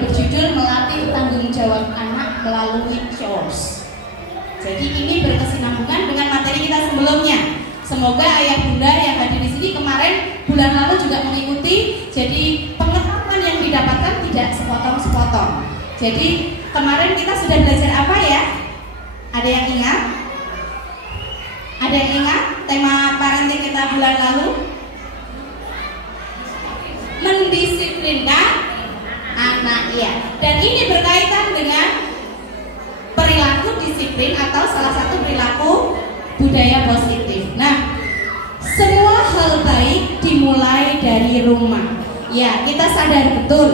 yang berjudul Melatih Tanggung Jawab Anak Melalui Chores. Jadi ini berkesinambungan dengan materi kita sebelumnya. Semoga ayah bunda yang hadir di sini kemarin bulan lalu juga mengikuti. Jadi pengetahuan yang didapatkan tidak sepotong-sepotong. Jadi kemarin kita sudah belajar apa ya? Ada yang ingat? Ada yang ingat tema parenting kita bulan lalu? Mendisiplinkan anak, ya. Dan ini berkaitan dengan perilaku disiplin atau salah satu perilaku budaya positif. Nah, semua hal baik dimulai dari rumah. Ya, kita sadar betul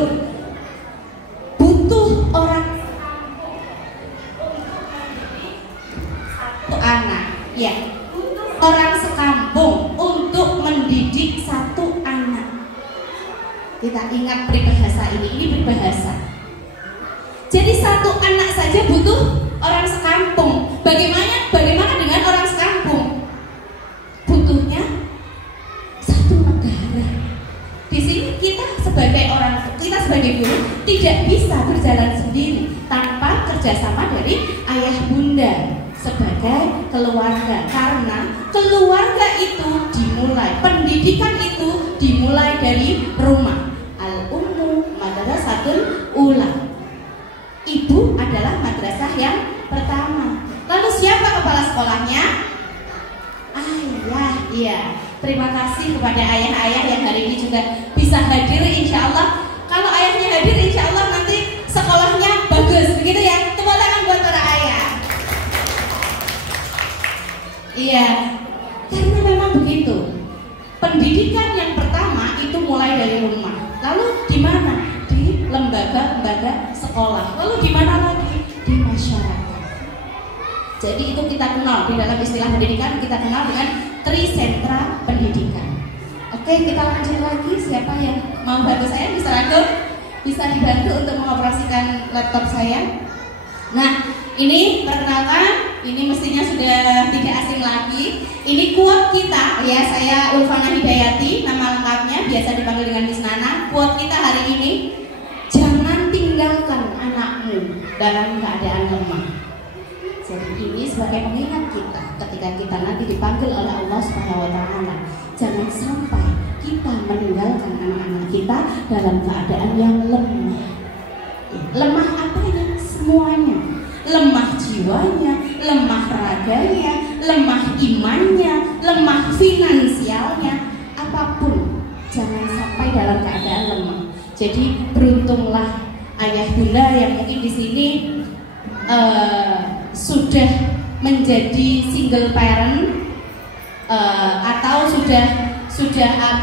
butuh orang satu anak, ya, orang sekampung untuk mendidik satu anak. Kita ingat peribahasa ini peribahasa. Jadi satu anak saja butuh orang sekampung. Bagaimana dengan orang sekampung? Butuhnya satu negara. Di sini kita sebagai guru tidak bisa berjalan sendiri tanpa kerjasama dari ayah bunda sebagai keluarga. Karena keluarga itu dimulai, pendidikan itu dimulai dari rumah. Al-ummu madrasatul ula. Ibu adalah madrasah yang pertama. Lalu siapa kepala sekolahnya? Ayah. Iya. Terima kasih kepada ayah-ayah yang hari ini juga bisa hadir. Insya Allah kalau ayahnya hadir, insya Allah nanti sekolahnya bagus, begitu ya. Tepuk tangan buat para ayah. Iya. Karena memang begitu. Pendidikan yang pertama itu mulai dari rumah. Lalu di mana? Di lembaga-lembaga sekolah. Lalu di mana lagi? Di masyarakat. Jadi itu kita kenal di dalam istilah pendidikan, kita kenal dengan trisentra pendidikan. Oke, kita lanjut lagi. Siapa yang mau bantu saya? Bisa dibantu untuk mengoperasikan laptop saya. Nah, ini perkenalkan, ini mestinya sudah tidak asing lagi. Ini quote kita, ya, saya Ulfana Hidayati, nama lengkapnya, biasa dipanggil dengan Miss Nana. Quote kita hari ini, jangan tinggalkan anakmu dalam keadaan lemah. Jadi ini sebagai pengingat kita ketika kita nanti dipanggil oleh Allah Subhanahu wa Ta'ala. Jangan sampai kita meninggalkan anak-anak kita dalam keadaan yang lemah. Lemah apanya? Semuanya. Lemah jiwanya, lemah raganya, lemah imannya, lemah finansialnya, apapun. Jangan sampai dalam keadaan lemah. Jadi beruntunglah ayah bunda yang mungkin di sini sudah menjadi single parent atau sudah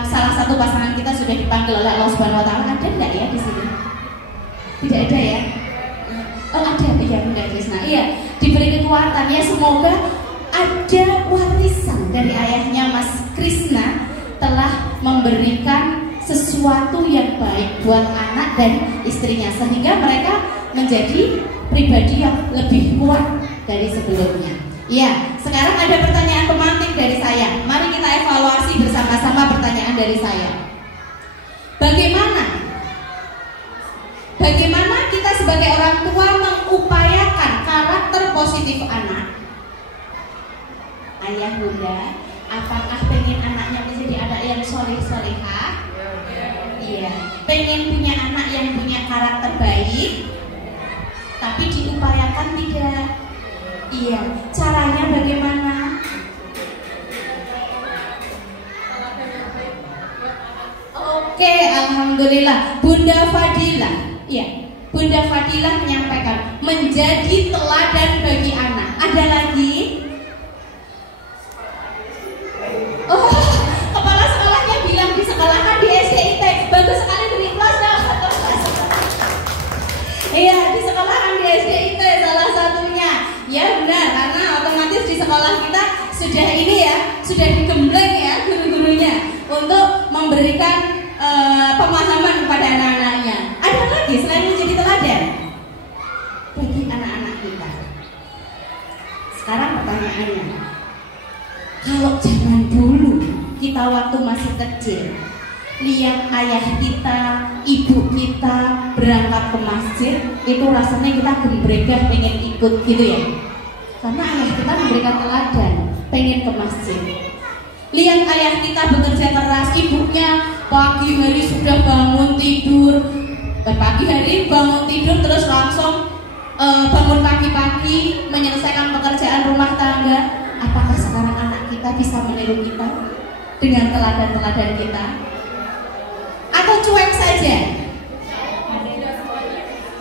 salah satu pasangan kita sudah dipanggil oleh Allah Subhanahu wa Ta'ala. Ada enggak ya di sini? Tidak ada ya? Oh ada ya Bunda Krisna. Iya, diberi kekuatan ya, semoga ada warisan dari ayahnya Mas Krisna telah memberikan sesuatu yang baik buat anak dan istrinya sehingga mereka menjadi pribadi yang lebih kuat dari sebelumnya. Ya, sekarang ada pertanyaan pemantik dari saya. Mari kita evaluasi bersama-sama pertanyaan dari saya. Bagaimana kita sebagai orang tua mengupayakan karakter positif anak? Ayah bunda, apakah pengen anaknya menjadi anak yang soleh-solehah? Iya. Pengen punya anak yang punya karakter baik, tapi diupayakan tidak? Iya. Caranya bagaimana? Oke, alhamdulillah. Bunda Fadilah, ya, Bunda Fadilah menyampaikan menjadi teladan bagi anak. Ada lagi? Oh, kepala sekolahnya bilang di sekolahan di SDIT. Bagus sekali, beri plus dong. Iya, di sekolahan di SDIT salah satunya. Ya benar, karena otomatis di sekolah kita sudah ini ya, sudah digembleng ya guru-gurunya untuk memberikan pemahaman kepada anak-anaknya. Ada lagi selain menjadi teladan bagi anak-anak kita? Sekarang pertanyaannya, kalau zaman dulu kita waktu masih kecil lihat ayah kita ibu kita berangkat ke masjid, itu rasanya kita gembregah pengen ikut gitu ya. Karena ayah kita memberikan teladan, pengen ke masjid. Lihat ayah kita bekerja keras, ibunya pagi hari sudah bangun tidur, pagi hari bangun tidur terus langsung bangun pagi-pagi menyelesaikan pekerjaan rumah tangga. Apakah sekarang anak kita bisa meniru kita dengan teladan-teladan kita? Atau cuek saja?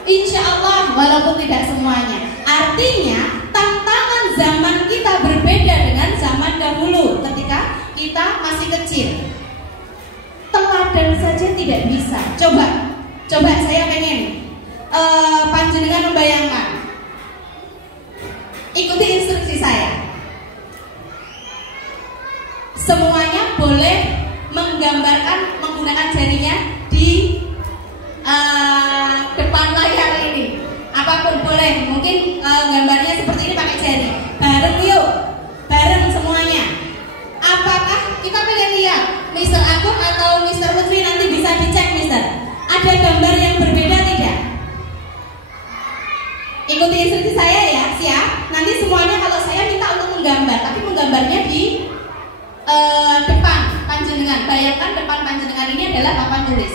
Insya Allah walaupun tidak semuanya. Artinya tantangan zaman kita berbeda dengan zaman dahulu ketika kita masih kecil. Teladan saja tidak bisa. Coba saya pengen panjenengan membayangkan, ikuti instruksi saya. Semuanya boleh menggambarkan menggunakan jarinya di depan layar ini. Apapun boleh, mungkin gambarnya seperti ini pakai jari. Bareng yuk, bareng semuanya. Apakah kita pengen lihat Mr. Agung atau Mr. Lutfi? Nanti bisa dicek Mr. Ada gambar yang berbeda tidak? Ikuti instruksi saya ya, siap? Nanti semuanya kalau saya minta untuk menggambar, tapi menggambarnya di depan panjenengan. Bayangkan depan panjenengan ini adalah papan tulis.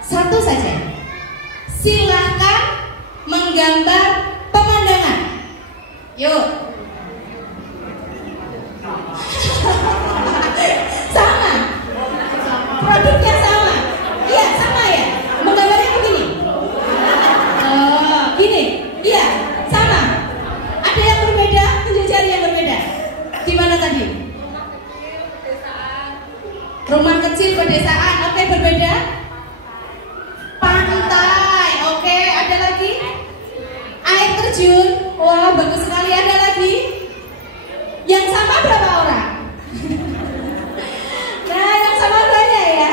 Satu saja. Silahkan menggambar pemandangan. Yuk. Sama. Produknya sama. Iya, sama ya. Menggambarnya begini. Oh, gini. Iya, sama. Ada yang berbeda, tunjuk jari yang berbeda. Gimana tadi? Rumah kecil pedesaan, oke, berbeda. Pantai, oke, ada lagi. Air terjun, wah bagus sekali, ada lagi. Yang sama berapa orang? Nah, yang sama banyak ya.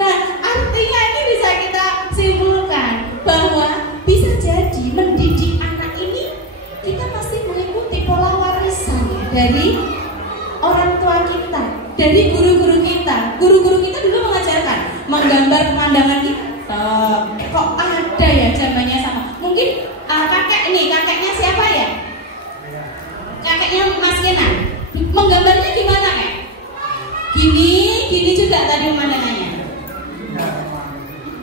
Nah, artinya ini bisa kita simpulkan bahwa bisa jadi mendidik anak ini kita masih mengikuti pola warisan dari orang tua kita, dari guru-guru kita. Guru-guru kita dulu mengajarkan menggambar pemandangan kita. Kok ada ya zamannya sama? Mungkin kakek nih, kakeknya siapa ya? Kakeknya Mas Kenan. Menggambarnya gimana kek? Gini juga tadi pemandangannya.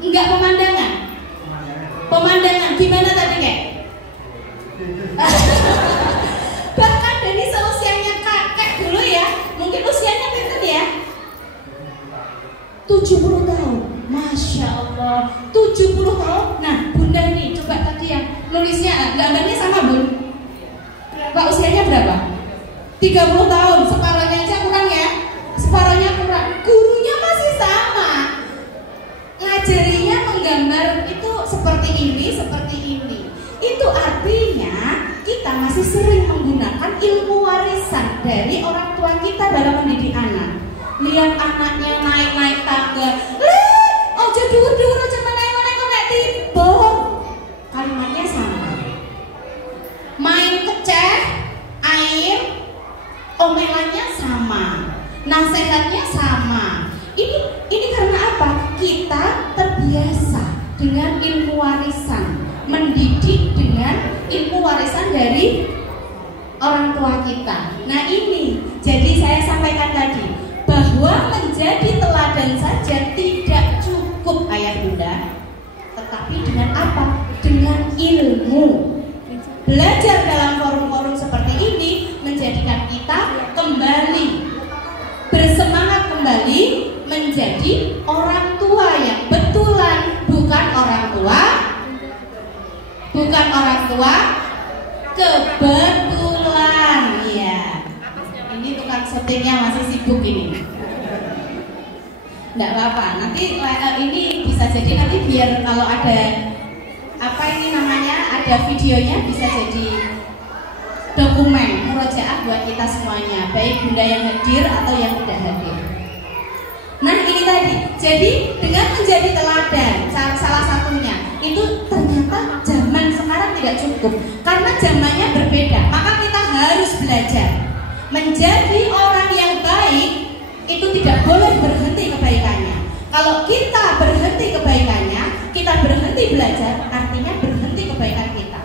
Enggak pemandangan. Pemandangan gimana tadi kek? Bahkan dari seusianya kakek dulu ya, mungkin usianya berapa ya? 70 tahun. Masya Allah, 70 tahun. Nah, bunda nih, coba tadi yang nulisnya, gambarnya sama bun. Pak usianya berapa? 30 tahun, separuhnya aja kurang ya. Separuhnya kurang. Gurunya masih sama. Ngajarinya menggambar itu seperti ini. Itu artinya kita masih sering menggunakan ilmu warisan dari orang tua kita dalam mendidik anak. Lihat anaknya naik tangga. Ojo dur aja menaik kok nek tiba. Kalimatnya sama. Main keceh, air, omelannya sama. Nasihatnya sama. Ini karena apa? Kita terbiasa dengan ilmu warisan, mendidik dengan ilmu warisan dari orang tua kita. Nah ini, jadi saya sampaikan tadi bahwa menjadi teladan saja tidak cukup ayah bunda, tetapi dengan apa? Dengan ilmu. Belajar dalam forum-forum seperti ini menjadikan kita kembali bersemangat kembali menjadi orang tua yang betulan, bukan orang tua kebetulan ya. Ini tukang syutingnya masih sibuk ini. Nggak apa-apa, nanti ini bisa jadi nanti biar kalau ada apa ini namanya, ada videonya bisa jadi dokumen murojaah buat kita semuanya, baik bunda yang hadir atau yang tidak hadir. Nah ini tadi, jadi dengan menjadi teladan salah satunya itu ternyata zaman sekarang tidak cukup karena zamannya berbeda, maka kita harus belajar menjadi orang yang baik. Itu tidak boleh berhenti kebaikannya. Kalau kita berhenti kebaikannya, kita berhenti belajar, artinya berhenti kebaikan kita.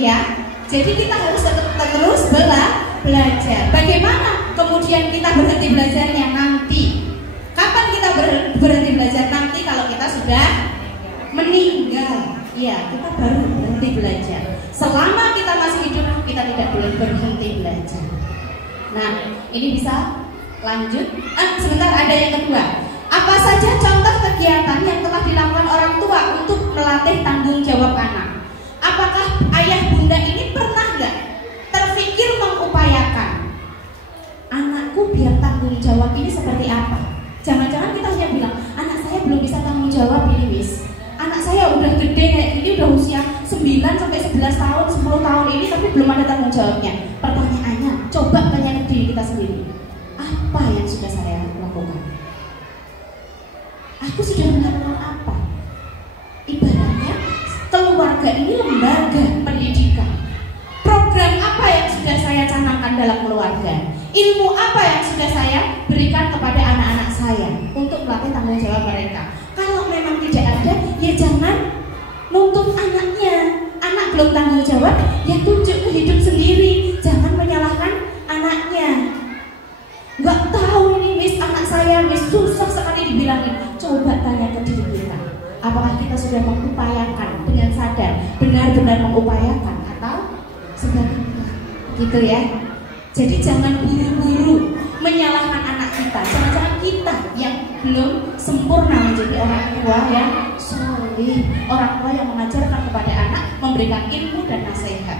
Ya, jadi kita harus terus belajar. Bagaimana kemudian kita berhenti belajarnya nanti? Kapan kita berhenti belajar? Nanti kalau kita sudah meninggal. Ya, kita baru berhenti belajar. Selama kita masih hidup, kita tidak boleh berhenti belajar. Nah, ini bisa lanjut. Sebentar, ada yang kedua. Apa saja contoh kegiatan yang telah dilakukan orang tua untuk melatih tanggung jawab anak? Apakah ayah bunda ini pernah nggak terpikir mengupayakan anakku biar tanggung jawab ini seperti apa? Jangan-jangan kita hanya bilang, anak saya belum bisa tanggung jawab ini, Miss. Anak saya udah gede kayak gini, udah usia 9 sampai 11 tahun, 10 tahun ini, tapi belum ada tanggung jawabnya. Pertanyaannya, coba tanyakan diri kita sendiri. Apa yang sudah saya lakukan? Aku sudah melakukan apa? Ibaratnya, keluarga ini lembaga pendidikan. Program apa yang sudah saya canangkan dalam keluarga? Ilmu apa yang sudah saya berikan kepada anak-anak saya untuk melatih tanggung jawab mereka? Kalau memang tidak ada, ya jangan nuntut anaknya. Anak belum tanggung jawab, ya tunjuk ke hidup sendiri. Jangan menyalahkan anaknya. Nggak tahu ini, Miss, anak saya, Miss, susah sekali dibilangin. Coba tanya ke diri kita. Apakah kita sudah mengupayakan dengan sadar, benar-benar mengupayakan atau sebaliknya? Gitu ya. Jadi jangan buru-buru menyalahkan anak kita. Jangan-jangan kita yang belum sempurna menjadi orang tua yang soleh, orang tua yang mengajarkan kepada anak, memberikan ilmu dan nasihat.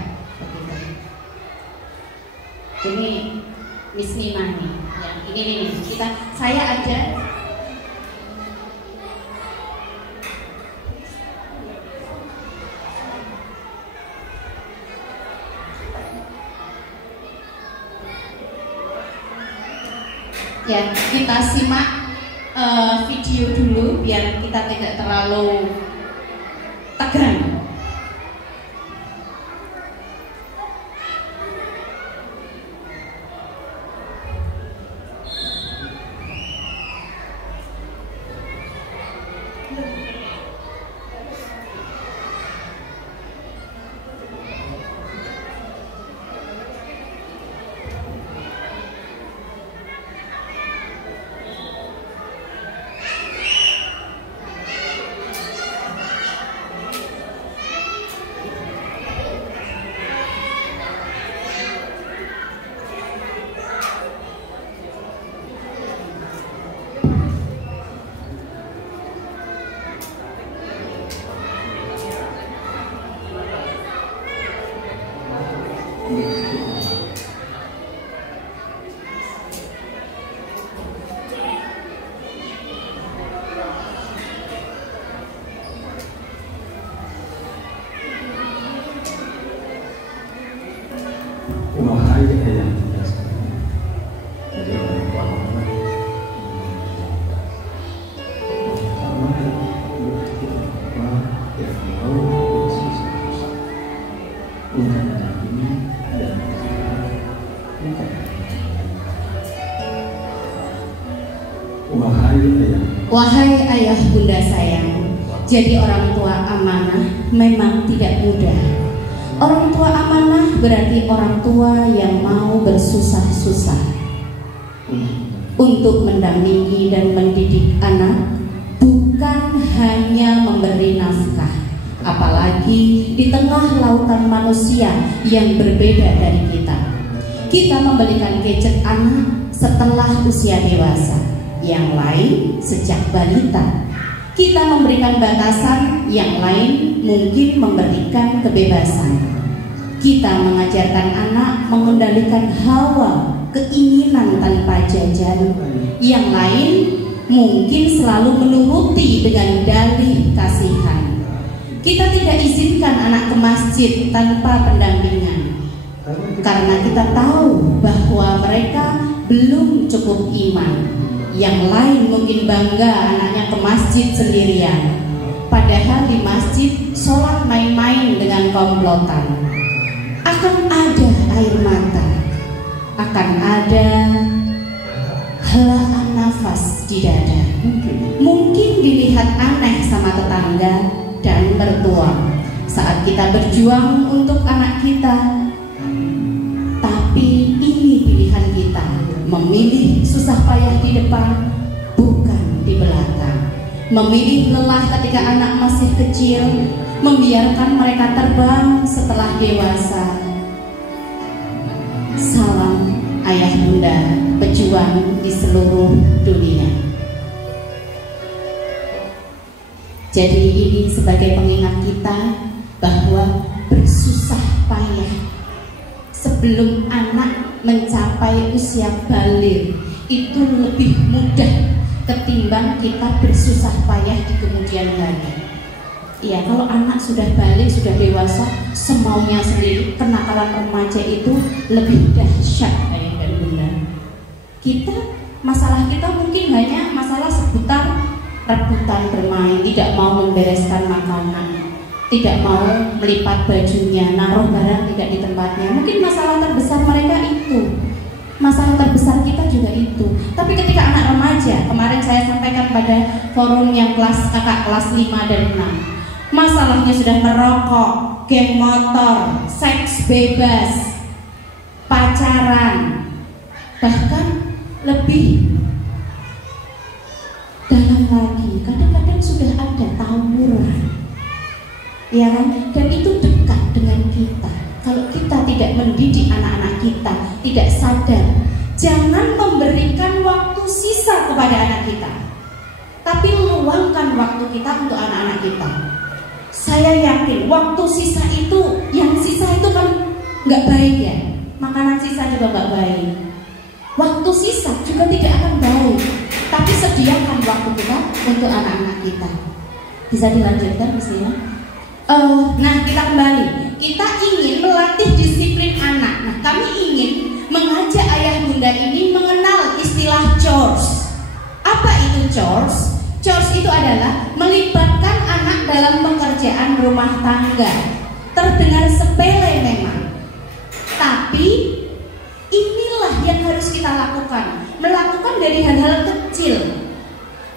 Ini Miss Nina nih, ya, ini nih, saya ada ya, kita simak video dulu biar kita tidak terlalu tegang. Wahai ayah bunda sekalian, jadi orang tua amanah, yang mau bersusah-susah untuk mendampingi dan bukan. Wahai ayah bunda sayang, jadi orang tua amanah memang tidak mudah. Orang tua amanah berarti orang tua yang mau bersusah-susah untuk mendampingi dan mendidik anak, bukan hanya memberi nafkah, apalagi di tengah lautan manusia yang berbeda dari kita. Kita memberikan gadget anak setelah usia dewasa, yang lain sejak balita. Kita memberikan batasan, yang lain mungkin memberikan kebebasan. Kita mengajarkan anak mengendalikan hawa, keinginan tanpa jajan. Yang lain mungkin selalu menuruti dengan dalih kasihan. Kita tidak izinkan anak ke masjid tanpa pendampingan, karena kita tahu bahwa mereka belum cukup iman. Yang lain mungkin bangga anaknya ke masjid sendirian, padahal di masjid sholat main-main dengan komplotan. Akan ada air mata, akan ada helaan bernafas di dada. Mungkin dilihat aneh sama tetangga dan mertua saat kita berjuang untuk anak kita. Tapi ini pilihan kita, memilih susah payah di depan, bukan di belakang. Memilih lelah ketika anak masih kecil, membiarkan mereka terbang setelah dewasa. Salam ayah bunda pejuang di seluruh dunia. Jadi ini sebagai pengingat kita bahwa bersusah payah sebelum anak mencapai usia baligh itu lebih mudah ketimbang kita bersusah payah di kemudian hari. Iya, kalau anak sudah balik, sudah dewasa, semaunya sendiri, kenakalan remaja itu lebih dahsyat ayah dan bunda. Masalah kita mungkin hanya masalah seputar rebutan bermain, tidak mau membereskan makanan, tidak mau melipat bajunya, naruh barang tidak di tempatnya. Mungkin masalah terbesar mereka itu, masalah terbesar kita juga itu. Tapi ketika anak remaja, kemarin saya sampaikan pada forum yang kakak kelas 5 dan 6, masalahnya sudah merokok, geng motor, seks bebas, pacaran, bahkan lebih dalam lagi, kadang-kadang sudah ada tawuran, ya kan? Dan itu dekat dengan kita. Kalau kita tidak mendidik anak-anak kita, tidak sadar, jangan memberikan waktu sisa kepada anak kita, tapi luangkan waktu kita untuk anak-anak kita. Saya yakin waktu sisa itu, yang sisa itu kan nggak baik ya. Makanan sisa juga nggak baik. Waktu sisa juga tidak akan baik. Tapi sediakan waktu kita untuk anak-anak kita. Bisa dilanjutkan mestinya. Nah kita kembali. Kita ingin melatih disiplin anak. Nah kami ingin mengajak ayah bunda ini mengenal istilah chores. Apa itu chores? Chores itu adalah melibatkan anak dalam pekerjaan rumah tangga. Terdengar sepele memang, tapi inilah yang harus kita lakukan. Melakukan dari hal-hal kecil.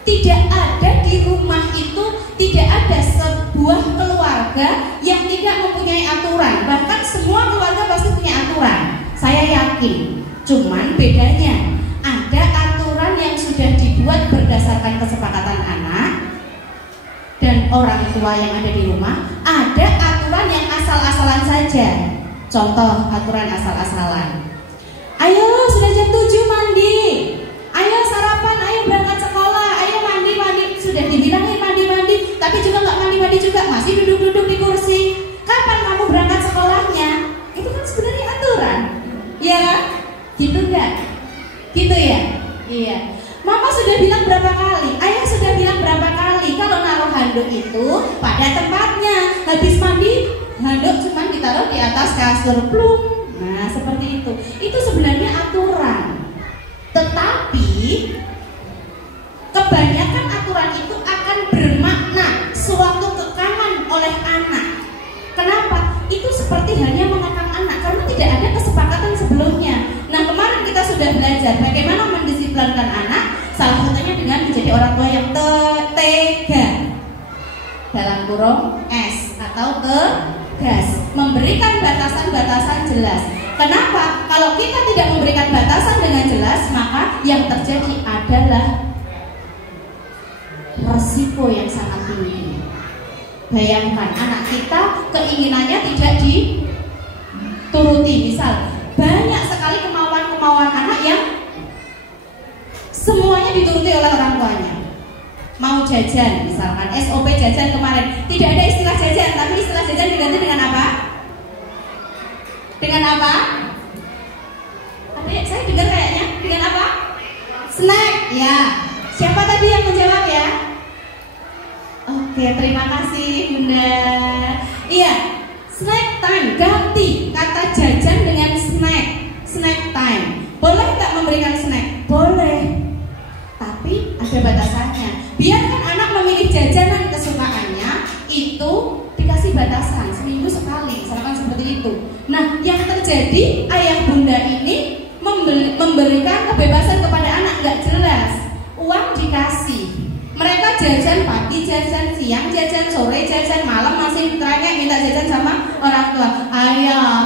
Tidak ada di rumah itu, tidak ada sebuah keluarga yang tidak mempunyai aturan. Bahkan semua keluarga pasti punya aturan, saya yakin. Cuman bedanya, ada aturan yang sudah dibuat berdasarkan kesepakatan anak dan orang tua yang ada di rumah. Ada aturan yang asal-asalan saja. Contoh aturan asal-asalan. Ayo sudah jam 7 mandi. Ayo sarapan, ayo berangkat sekolah. Ayo mandi. Sudah dibilangin mandi, tapi juga nggak mandi juga, masih duduk-duduk di kursi. Kapan kamu berangkat sekolahnya? Itu kan sebenarnya aturan. Ya kan? Gitu enggak? Gitu ya? Iya. Mama sudah bilang berapa kali, ayah sudah bilang berapa kali, kalau naruh handuk itu pada tempatnya. Habis mandi, handuk cuma ditaruh di atas kasur, plum. Nah seperti itu. Itu sebenarnya aturan. Tetapi kebanyakan aturan itu akan bermakna suatu kekaman oleh anak. Kenapa? Itu seperti hanya mengekang anak karena tidak ada kesepakatan sebelumnya. Nah kemarin kita sudah belajar bagaimana mendisiplinkan anak. Salah satunya dengan menjadi orang tua yang tega, dalam kurung S, atau tegas, memberikan batasan-batasan jelas. Kenapa? Kalau kita tidak memberikan batasan dengan jelas, maka yang terjadi adalah resiko yang sangat tinggi. Bayangkan anak kita keinginannya tidak dituruti. Misal banyak sekali kemauan-kemauan anak yang semuanya dituruti oleh orang tuanya. Mau jajan, misalkan SOP jajan kemarin, tidak ada istilah jajan, tapi istilah jajan diganti dengan apa? Dengan apa? Adik, saya dengar kayaknya dengan apa? Snack, ya. Siapa tadi yang menjawab ya? Oke, terima kasih Bunda. Iya, snack time, ganti kata jajan dengan snack. Snack time. Boleh nggak memberikan snack? Boleh. Tapi ada batasannya. Biarkan anak memilih jajanan kesukaannya, itu dikasih batasan seminggu sekali, misalkan seperti itu. Nah, yang terjadi ayah bunda ini memberikan kebebasan kepada anak nggak jelas.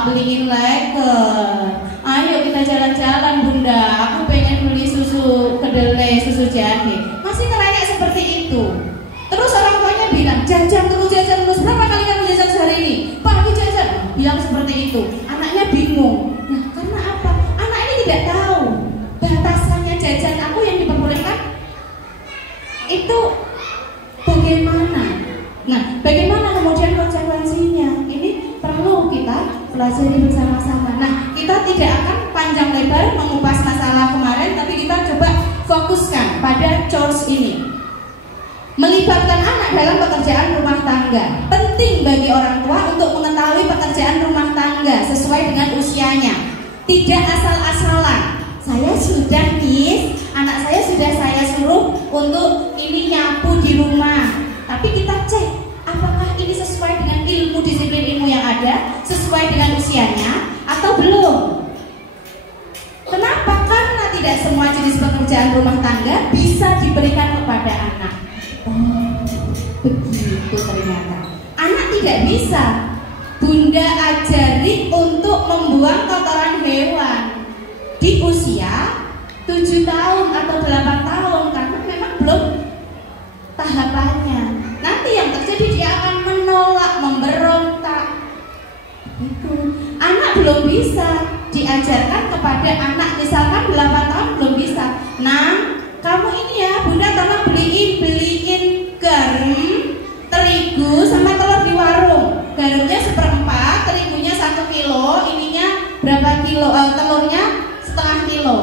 beliin leker. Ayo kita jalan-jalan bunda, aku pengen beli susu kedelai, susu jahe. Masih ngerayek seperti itu. Terus orang tuanya bilang, jajan terus, berapa kali kamu jajan sehari ini? Pagi jajan, bilang seperti itu. Anaknya bingung. Nah, karena apa? Anak ini tidak tahu batasannya jajan aku yang diperbolehkan itu bagaimana. Nah, bagaimana kemudian konsekuensinya? Ini perlu kita pelajari bersama-sama. Nah, kita tidak akan panjang lebar mengupas masalah kemarin, tapi kita coba fokuskan pada chores ini. Melibatkan anak dalam pekerjaan rumah tangga. Penting bagi orang tua untuk mengetahui pekerjaan rumah tangga sesuai dengan usianya. Tidak asal-asalan. Saya sudah anak saya sudah saya suruh untuk ini nyapu di rumah. Tapi kita cek apakah ini sesuai dengan ilmu disiplin ilmu yang ada, sesuai dengan usianya atau belum. Kenapa? Karena tidak semua jenis pekerjaan rumah tangga bisa diberikan kepada anak. Oh, begitu ternyata. Anak tidak bisa bunda ajari untuk membuang kotoran hewan di usia 7 tahun atau 8 tahun karena memang belum tahapannya. Nanti yang terjadi dia akan menolak, memberontak. Itu anak belum bisa diajarkan kepada anak, misalkan 8 tahun belum bisa. Nah, kamu ini ya bunda tolong beliin garam, terigu sama telur di warung. Garamnya 1/4, terigunya 1 kilo, ininya berapa kilo, telurnya setengah kilo.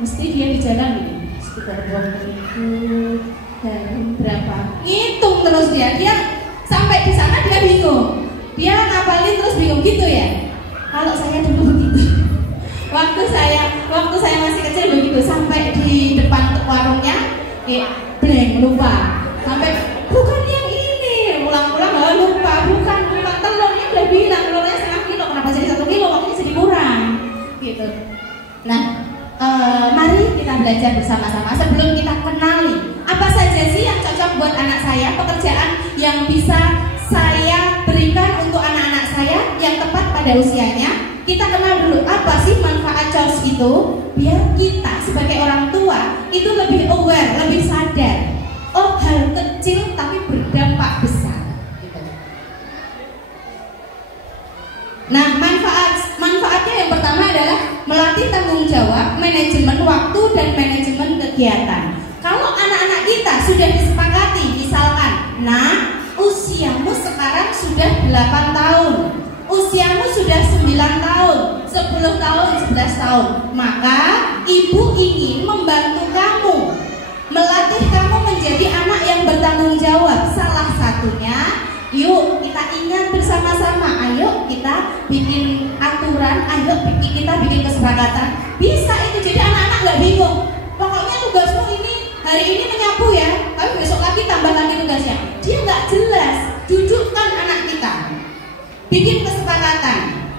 Mesti dia di jalan ini sekitar 2 terigu, garam berapa, ngitung terus dia sampai di sana dia bingung, dia ngapalin terus bingung gitu ya. Kalau saya dulu begitu. Waktu saya masih kecil begitu, sampai di depan warungnya blank, lupa. Sampai bukan yang ini, ulang-ulang lupa, bukan telurnya udah bilang telurnya setengah kilo, kenapa jadi 1 kilo, waktunya jadi kurang gitu. Nah, mari kita belajar bersama-sama sebelum kita kenali apa saja sih yang cocok buat anak saya, pekerjaan yang bisa saya berikan untuk anak-anak saya yang tepat pada usianya. Kita kenal dulu apa sih manfaat chores itu, biar kita sebagai orang tua itu lebih aware, lebih sadar. Oh, hal kecil tapi berdampak besar gitu. Nah, manfaatnya yang pertama adalah melatih tanggung jawab, manajemen waktu dan manajemen kegiatan. Kalau anak-anak kita sudah disepakati, misalkan, nah, usiamu sekarang sudah 8 tahun, usiamu sudah 9 tahun, 10 tahun, 11 tahun, maka ibu ingin membantu kamu, melatih kamu menjadi anak yang bertanggung jawab. Salah satunya, yuk kita ingat bersama-sama, ayo kita bikin aturan, ayo kita bikin kesepakatan. Bisa itu, jadi anak-anak gak bingung. Pokoknya tugasmu ini, hari ini menyapu ya, tapi besok lagi tambah lagi tugasnya. Dia gak jelas. Dudukkan anak kita, bikin kesepakatan.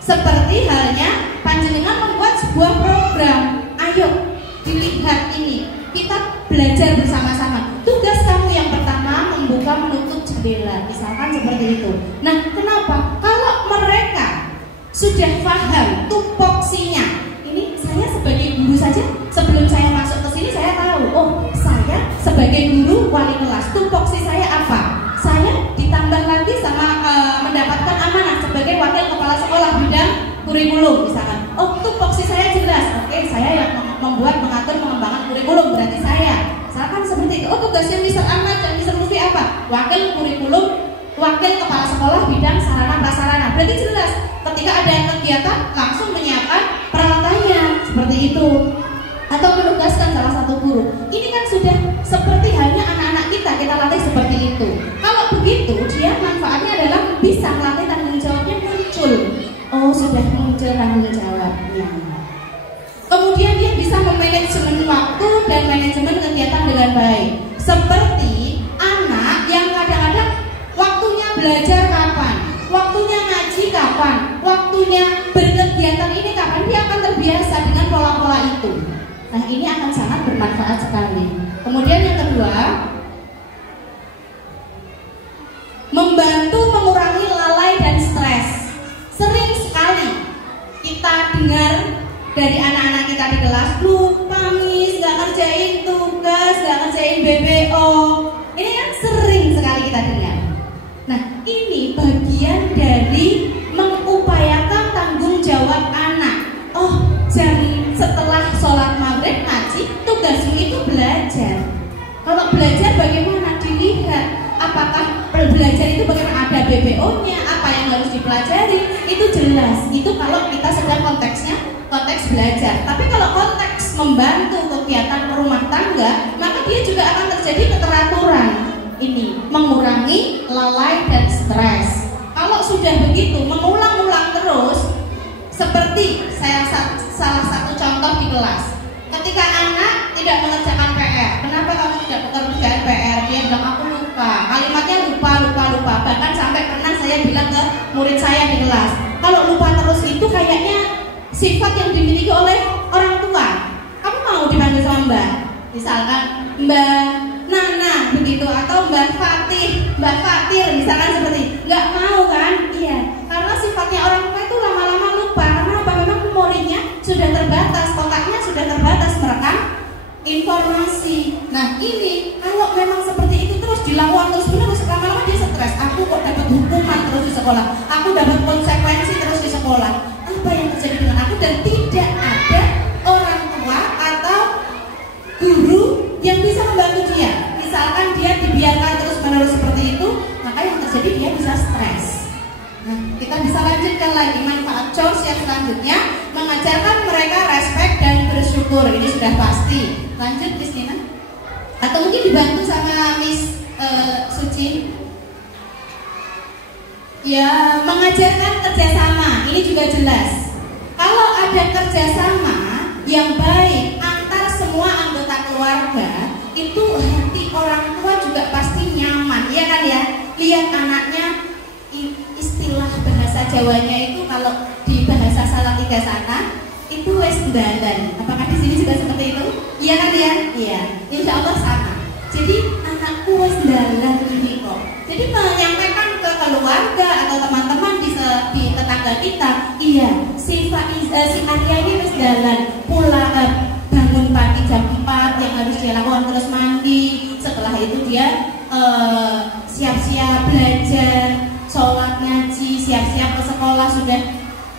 Seperti halnya panjenengan membuat sebuah program. Ayo dilihat ini, kita belajar bersama-sama. Tugas kamu yang pertama membuka menutup jendela, misalkan seperti itu. Nah, kenapa? Kalau mereka sudah paham tupoksinya, ini saya sebagai guru saja, sebelum saya masuk ke sini saya tahu, oh saya sebagai guru wali kelas, tupoksi saya apa? Saya ditambah lagi sama mendapatkan amanah sebagai wakil kepala sekolah bidang kurikulum misalkan. Oh, tupoksi saya jelas. Oke, saya yang membuat, mengatur, mengembangkan kurikulum, berarti saya. Misalkan seperti itu. Oh, tugasnya Mr. Ahmad dan Mr. Lutfi apa? Wakil kurikulum, wakil kepala sekolah bidang sarana prasarana. Berarti jelas. Ketika ada kegiatan langsung menyiapkan peralatannya seperti itu. Atau menugaskan salah satu guru. Ini kan sudah seperti halnya anak-anak kita latih seperti itu. Kalau begitu, dia manfaatnya adalah bisa melatih tanggung jawabnya muncul. Oh, sudah muncul tanggung jawabnya. Kemudian dia bisa memanajemen waktu dan manajemen kegiatan dengan baik. Seperti anak yang kadang-kadang waktunya belajar kapan, waktunya ngaji kapan, waktunya berkegiatan ini kapan, dia akan terbiasa dengan pola-pola itu. Nah, ini akan sangat bermanfaat sekali. Kemudian yang kedua, membantu mengurangi lalai dan stres. Sering dari anak-anak kita di kelas lupa Miss, nggak ngerjain tugas, nggak ngerjain BBO. Ini kan sering sekali kita dengar. Nah, ini bagian dari mengupayakan tanggung jawab anak. Oh, jam setelah sholat maghrib ngaji, tugasmu itu belajar. Kalau belajar bagaimana? Dilihat apakah belajar itu bagaimana, ada BBO-nya, apa yang harus dipelajari, itu jelas. Itu kalau kita sedang konteksnya konteks belajar. Tapi kalau konteks membantu kegiatan rumah tangga, maka dia juga akan terjadi keteraturan. Ini mengurangi lalai dan stres. Kalau sudah begitu mengulang-ulang terus, seperti salah satu contoh di kelas. Ketika anak tidak mengerjakan PR, kenapa kamu tidak mengerjakan PR? Dia bilang aku lupa. Kalimatnya lupa. Bahkan sampai pernah saya bilang ke murid saya di kelas, kalau lupa terus itu kayaknya sifat yang dimiliki oleh orang tua. Kamu mau dipanggil sama Mbak? Misalkan Mbak Nana begitu, atau Mbak Fatih, Mbak Fatir, misalkan seperti. Nggak mau kan? Iya. Karena sifatnya orang tua itu lama-lama lupa. Karena apa? Memang memorinya sudah terbatas, otaknya sudah terbatas merekam informasi. Nah ini kalau memang seperti itu terus dilakukan terus-menerus, lama-lama dia stres. Aku kok dapat hukuman terus di sekolah, aku dapat konsekuensi terus di sekolah. Apa yang terjadi dengan aku? Dan tidak ada orang tua atau guru yang bisa membantu dia. Misalkan dia dibiarkan terus-menerus seperti itu, maka yang terjadi dia bisa stres. Nah, kita bisa lanjutkan lagi manfaat coach yang selanjutnya, mengajarkan mereka respect dan bersyukur. Ini sudah pasti. Lanjut Kristina. Atau mungkin dibantu sama Miss Suci. Ya, mengajarkan kerjasama. Ini juga jelas. Kalau ada kerjasama yang baik antar semua anggota keluarga, itu hati orang tua juga pasti nyaman, ya kan ya? Lihat anaknya, istilah bahasa Jawanya itu kalau di bahasa Salatiga sana itu wes dalan. Apakah di sini juga seperti itu? Iya kan ya? Iya. Insya Allah sama. Jadi anakku wes dalan ini kok. Jadi menyampaikan ke keluarga atau teman-teman di tetangga kita, iya, si Arya ini wes dalan, bangun pagi jam 4 yang harus dia lakukan, terus mandi. Setelah itu dia siap-siap belajar, sholat, ngaji, siap-siap ke sekolah,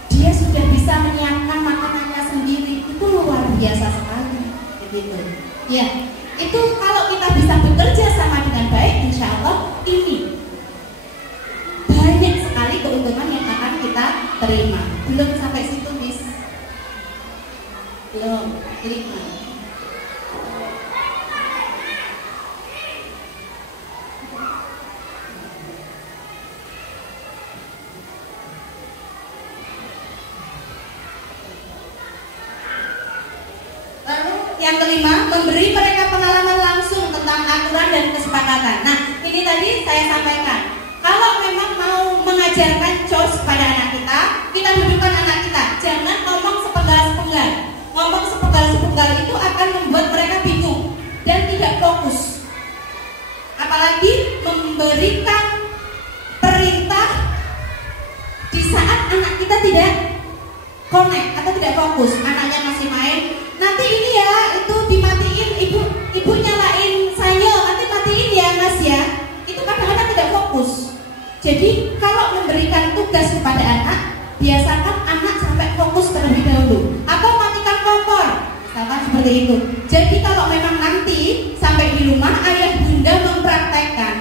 dia sudah bisa menyiapkan makanannya sendiri. Itu luar biasa sekali, begitu. Ya, itu kalau kita bisa bekerja sama dengan baik, insya Allah ini banyak sekali keuntungan yang akan kita terima. Belum sampai situ, Miss. Belum, terima. Yang kelima, memberi mereka pengalaman langsung tentang aturan dan kesepakatan. Nah, ini tadi saya sampaikan. Kalau memang mau mengajarkan COS kepada anak kita dudukkan anak kita. Jangan ngomong sepenggal-sepenggal. Ngomong sepenggal-sepenggal itu akan membuat mereka bingung dan tidak fokus. Apalagi memberikan perintah di saat anak kita tidak connect atau tidak fokus. Anaknya masih main. Nanti ini ya, itu dimatiin, ibu nyalain saya, nanti matiin ya Mas ya. Itu kadang-kadang tidak fokus. Jadi kalau memberikan tugas kepada anak, biasakan anak sampai fokus terlebih dahulu. Atau matikan kompor, misalkan seperti itu. Jadi kalau memang nanti sampai di rumah ayah bunda mempraktekkan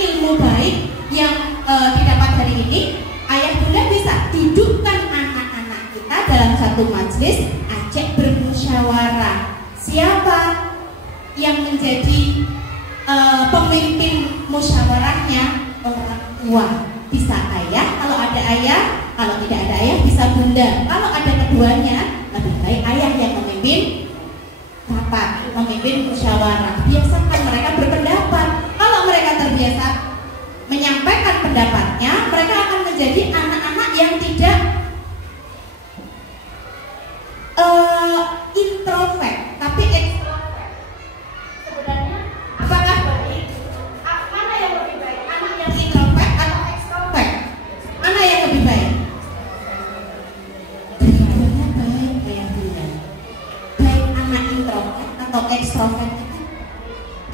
ilmu baik yang didapat hari ini, ayah bunda bisa dudukkan anak-anak kita dalam satu majelis, ajak bermusyawarah. Siapa yang menjadi pemimpin musyawarahnya? Orang tua. Bisa ayah, kalau ada ayah, kalau tidak ada ayah bisa bunda. Kalau ada keduanya, lebih baik ayah yang memimpin rapat, memimpin musyawarah. Biasakan mereka berpendapat. Kalau mereka terbiasa menyampaikan pendapatnya, mereka akan menjadi anak-anak yang tidak introvert, tapi extrovert. Sebenarnya apakah baik? Mana yang lebih baik? Anak yang introvert atau extrovert? Mana yang lebih baik? ekstrovert itu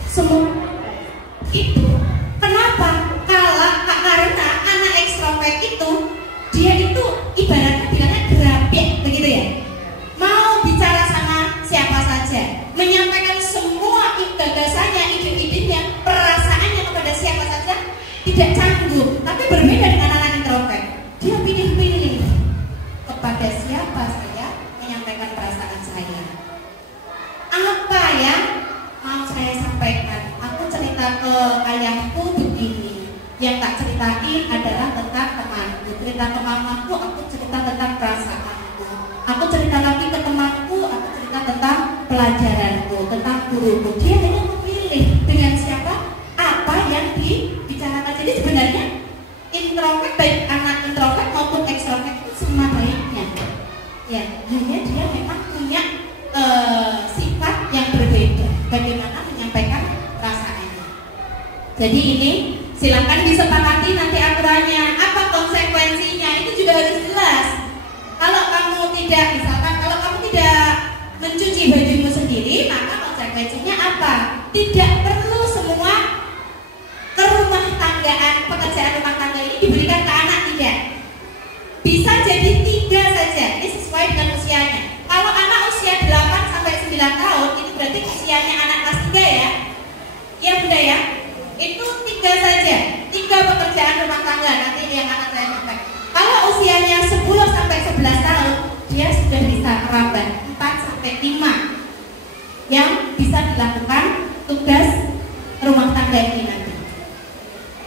semua itu. Kenapa? Karena anak ekstrovert itu dia itu ibaratnya bilangnya gerabek begitu ya, mau bicara sama siapa saja, menyampaikan semua gagasannya, ide-idenya, perasaannya kepada siapa saja, tidak canggung. Tapi berbeda dengan anak introvert, dia pilih-pilih kepada siapa saya menyampaikan perasaan saya, apa yang mau saya sampaikan. Aku cerita ke ayahku begini, yang tak ceritain adalah tentang temanku. Cerita ke mamaku, aku cerita tentang perasaanku. Aku cerita lagi ke temanku, aku cerita tentang pelajaranku, tentang guruku. Dia hanya memilih dengan siapa, apa yang dibicarakan. Jadi sebenarnya introvert, baik anak introvert maupun ekstrovert itu sama baiknya. Ya, hanya dia memang punya sifat yang berbeda bagaimana menyampaikan perasaannya. Jadi ini silakan disepakati nanti aturannya, apa konsekuensinya itu juga harus jelas. Kalau kamu tidak, misalkan kalau kamu tidak mencuci bajumu sendiri, maka konsekuensinya apa? Tidak perlu semua kerumah tanggaan, pekerjaan rumah tangga ini diberikan ke anak, tidak. Bisa jadi 3 saja, ini sesuai dengan usianya. Kalau anak usia 8 sampai 9 tahun, itu berarti usianya anak kelas 3 ya. Iya Bunda ya? Itu 3 saja, 3 pekerjaan rumah tangga nanti yang akan saya sampaikan. Kalau usianya 10 sampai 11 tahun, dia sudah bisa merambah 4 sampai 5 yang bisa dilakukan tugas rumah tangga ini nanti.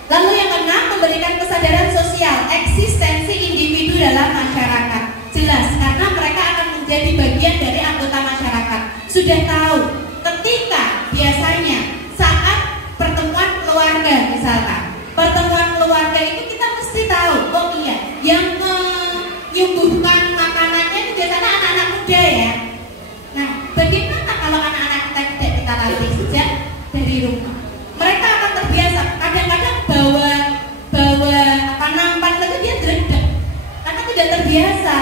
Lalu yang keenam, memberikan kesadaran sosial, eksistensi individu dalam masyarakat. Jelas, karena mereka akan menjadi bagian dari anggota masyarakat. Sudah tahu, ketika biasanya saat pertemuan keluarga misalkan, pertemuan keluarga itu kita mesti tahu, oh iya, yang menyuguhkan makanannya itu biasanya anak-anak muda ya. Nah, bagaimana kalau anak-anak kita tidak kita latih sejak dari rumah? Mereka akan terbiasa. Kadang-kadang bawa nampan saja dia dredeg karena tidak terbiasa.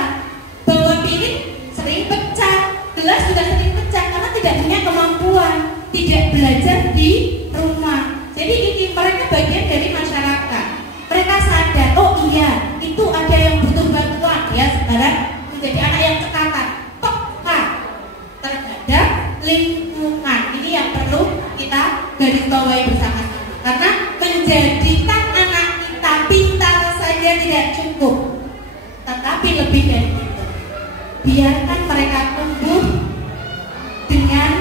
Bawa piring sering pecah, gelas juga sering pecah karena tidak punya kemampuan, tidak belajar di rumah. Jadi ini mereka bagian dari masyarakat. Mereka sadar, oh iya, itu ada yang butuh bantuan ya, sekarang menjadi anak yang cekatan, peka terhadap lingkungan. Ini yang perlu kita garis bawahi bersama-sama. Karena menjadikan anak kita pintar saja tidak cukup, tetapi lebih dari itu, biarkan mereka tumbuh dengan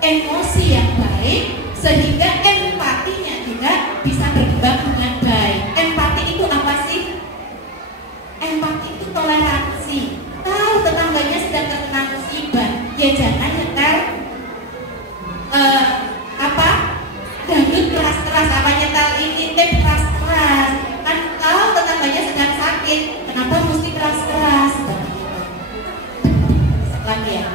emosi yang baik sehingga empatinya juga bisa berkembang dengan baik. Empati itu apa sih? Empati itu toleransi. Tahu tetangganya sedang terkena musibah, ya jangan nyetel dangdut keras-keras, apa nyetel ini tape keras-keras. Kan tahu tetangganya sedang sakit, kenapa mesti keras-keras? Lagi ya.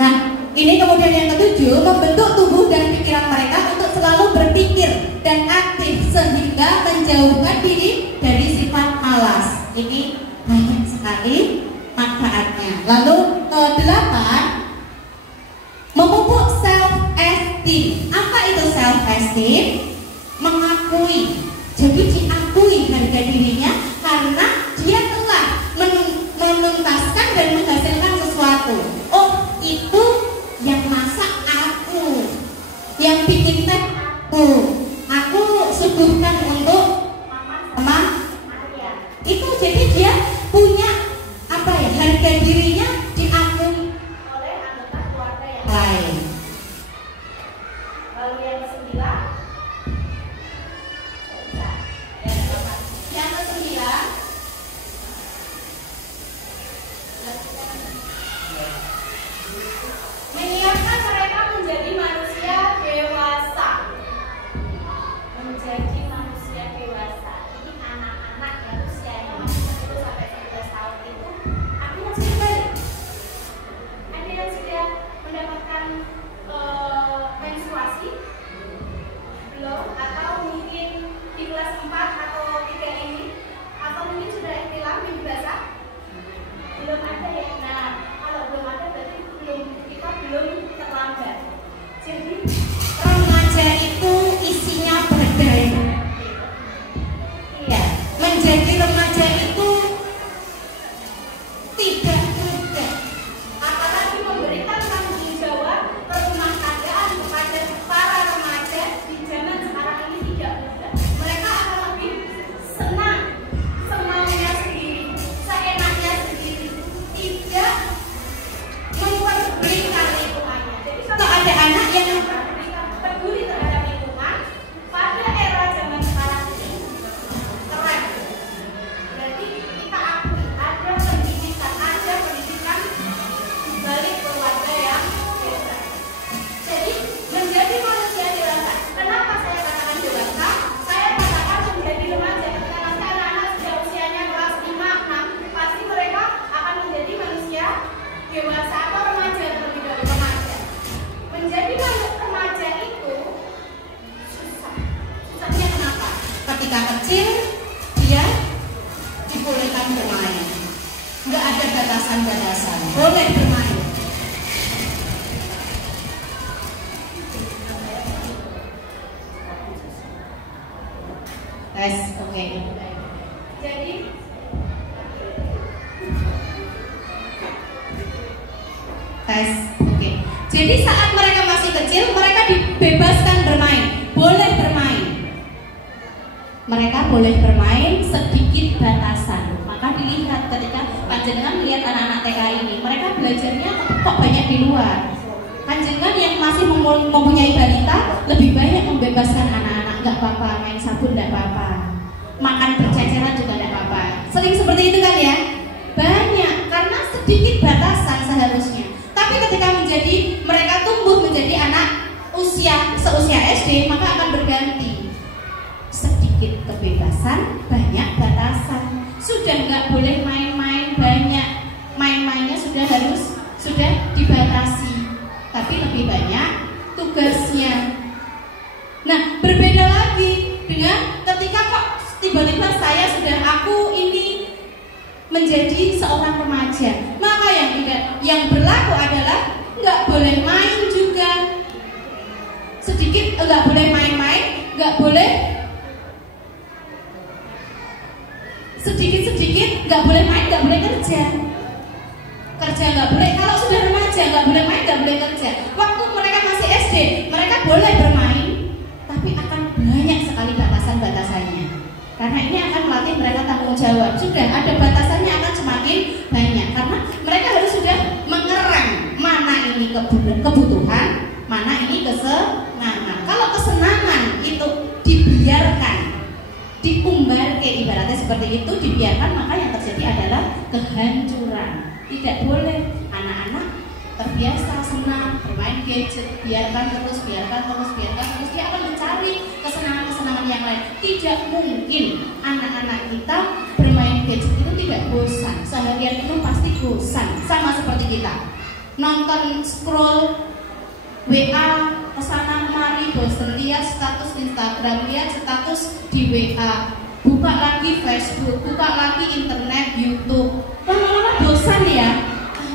Nah, ini kemudian yang ketujuh, membentuk tubuh dan pikiran mereka untuk selalu berpikir dan aktif sehingga menjauhkan diri dari sifat malas. Ini banyak sekali manfaatnya. Lalu ke-8, memupuk self-esteem. Apa itu self-esteem? Mengakui. Jadi diakui harga dirinya karena dia telah menuntaskan dan menghasilkan sesuatu. Oh, itu yang masak aku, yang bikin teh aku suguhkan untuk teman. Itu jadi dia punya apa ya, harga dirinya diakui oleh anggota keluarga yang lain. Lalu yang ke-9, menyiapkan mereka menjadi manusia dewasa. Menjadi manusia kecil dia dibolehkan bermain, nggak ada batasan-batasan, boleh bermain. Tes, oke. Jadi tes, oke. Jadi saat mereka masih kecil, mereka dibebaskan bermain, boleh bermain. Mereka boleh bermain sedikit batasan. Maka dilihat ketika panjenengan melihat anak-anak TK ini, mereka belajarnya kok banyak di luar. Panjenengan yang masih mempunyai balita lebih banyak membebaskan anak-anak, nggak apa-apa, main sabun nggak apa-apa, makan berceceran juga nggak apa-apa. Sering seperti itu kan ya? Banyak, karena sedikit batasan seharusnya. Tapi ketika mereka tumbuh menjadi anak seusia SD, maka akan berganti. Sedikit kebebasan, banyak batasan. Sudah nggak boleh main-main banyak, main-mainnya sudah dibatasi. Tapi lebih banyak tugasnya. Nah, berbeda lagi dengan ketika kok tiba-tiba aku ini menjadi seorang remaja. Maka yang berlaku adalah nggak boleh main juga. Sedikit nggak boleh main-main, nggak boleh sedikit-sedikit nggak boleh main, nggak boleh kerja nggak boleh. Kalau sudah remaja nggak boleh main, nggak boleh kerja. Waktu mereka masih SD mereka boleh bermain, tapi akan banyak sekali batasan-batasannya, karena ini akan melatih mereka tanggung jawab. Sudah ada batasannya, akan semakin banyak karena mereka harus sudah mengerem mana ini kebutuhan, mana ini kesenangan. Kalau kesenangan itu dibiarkan, diumbar ibaratnya seperti itu, dibiarkan, maka yang terjadi adalah kehancuran. Tidak boleh anak-anak terbiasa senang bermain gadget, biarkan terus, dia akan mencari kesenangan-kesenangan yang lain. Tidak mungkin anak-anak kita bermain gadget itu tidak bosan, seharian itu pasti bosan, sama seperti kita nonton scroll WA kesana kemari, bosan, lihat status Instagram, lihat status di WA, buka lagi Facebook, buka lagi internet, YouTube, lama-lama bosan ya.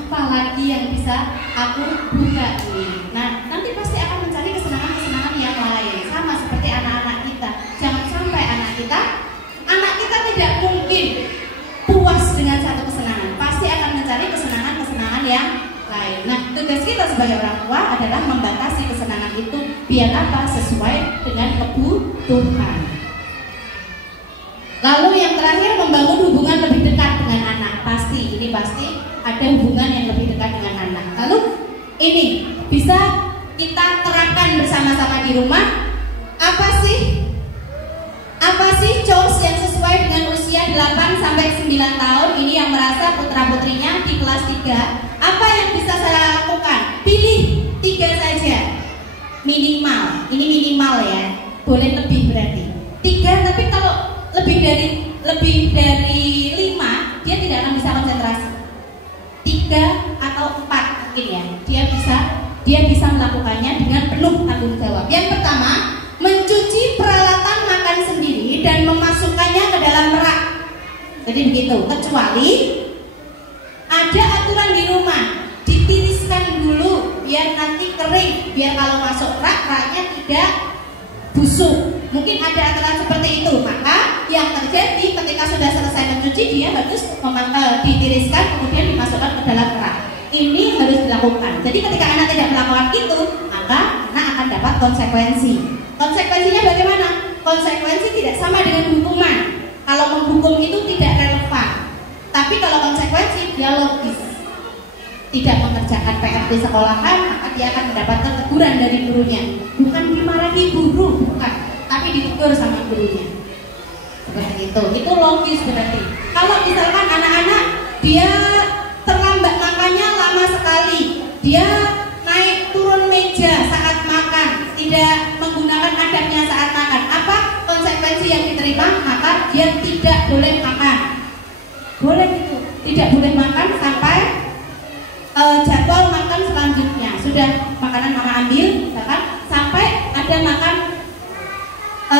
Apalagi yang bisa aku buka ini. Nah, nanti pasti akan mencari kesenangan-kesenangan yang lain. Sama seperti anak-anak kita. Jangan sampai anak kita tidak mungkin puas dengan satu kesenangan. Pasti akan mencari kesenangan-kesenangan yang lain. Nah, tugas kita sebagai orang tua adalah membatasi kesenangan itu biar apa? Sesuai dengan kebutuhan. Lalu yang terakhir, membangun hubungan lebih dekat dengan anak. Pasti ada hubungan yang lebih dekat dengan anak. Lalu ini bisa kita terapkan bersama-sama di rumah. Apa sih chores yang sesuai dengan usia 8 sampai 9 tahun? Ini yang merasa putra-putrinya di kelas 3. Apa yang bisa saya lakukan? Pilih 3 saja. Minimal. Ini minimal ya. Boleh lebih berarti 3, tapi kalau lebih dari 5 dia tidak akan bisa konsentrasi. 3 atau 4 mungkin ya. Dia bisa melakukannya dengan penuh tanggung jawab. Yang pertama, mencuci peralatan makan sendiri dan memasukkannya ke dalam rak. Jadi begitu, kecuali ada aturan di rumah, ditiriskan dulu biar nanti kering, biar kalau masuk raknya tidak busuk. Mungkin ada aturan seperti itu. Maka yang terjadi ketika sudah selesai mencuci, dia harus ditiriskan kemudian dimasukkan ke dalam rak. Ini harus dilakukan. Jadi ketika anak tidak melakukan itu, maka anak akan dapat konsekuensi. Konsekuensinya bagaimana? Konsekuensi tidak sama dengan hukuman. Kalau menghukum itu tidak relevan. Tapi kalau konsekuensi dia logis. Tidak mengerjakan PR di sekolahan, maka dia akan mendapatkan teguran dari gurunya. Bukan dimarahi guru, bukan, tapi ditegur sama gurunya. Seperti itu. Itu logis berarti. Kalau misalkan anak-anak dia terlambat makannya lama sekali, dia naik turun meja saat makan, tidak menggunakan adabnya saat makan, apa konsekuensi yang diterima? Maka dia tidak boleh makan. Boleh itu, tidak boleh makan sampai jadwal makan selanjutnya. Sudah makanan mama ambil, misalkan sampai ada makan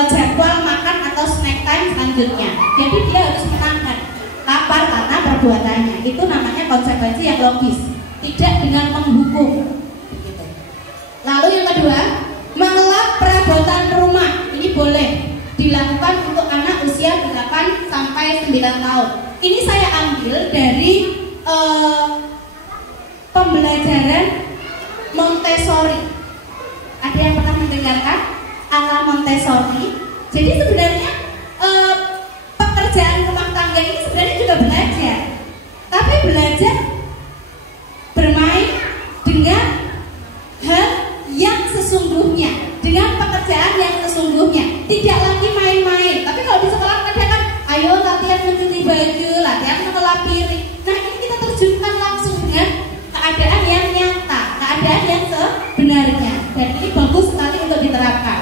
jadwal makan atau snack time selanjutnya. selanjutnya. Jadi dia harus menahan lapar karena perbuatannya. Itu namanya konsekuensi yang logis, tidak dengan menghukum. Gitu. Lalu yang kedua, mengelap perabotan rumah. Ini boleh dilakukan untuk anak usia 8 sampai 9 tahun. Ini saya ambil dari pembelajaran Montessori. Ada yang pernah mendengarkan ala Montessori? Jadi sebenarnya pekerjaan rumah tangga ini sebenarnya juga belajar, tapi belajar bermain dengan hal yang sesungguhnya, dengan pekerjaan yang sesungguhnya, tidak lagi main-main. Tapi kalau di sekolah kadang kan, ayo latihan mencuci baju, latihan mengelap piring. Nah ini kita terjunkan langsung dengan keadaan yang nyata, keadaan yang sebenarnya, dan ini bagus sekali untuk diterapkan.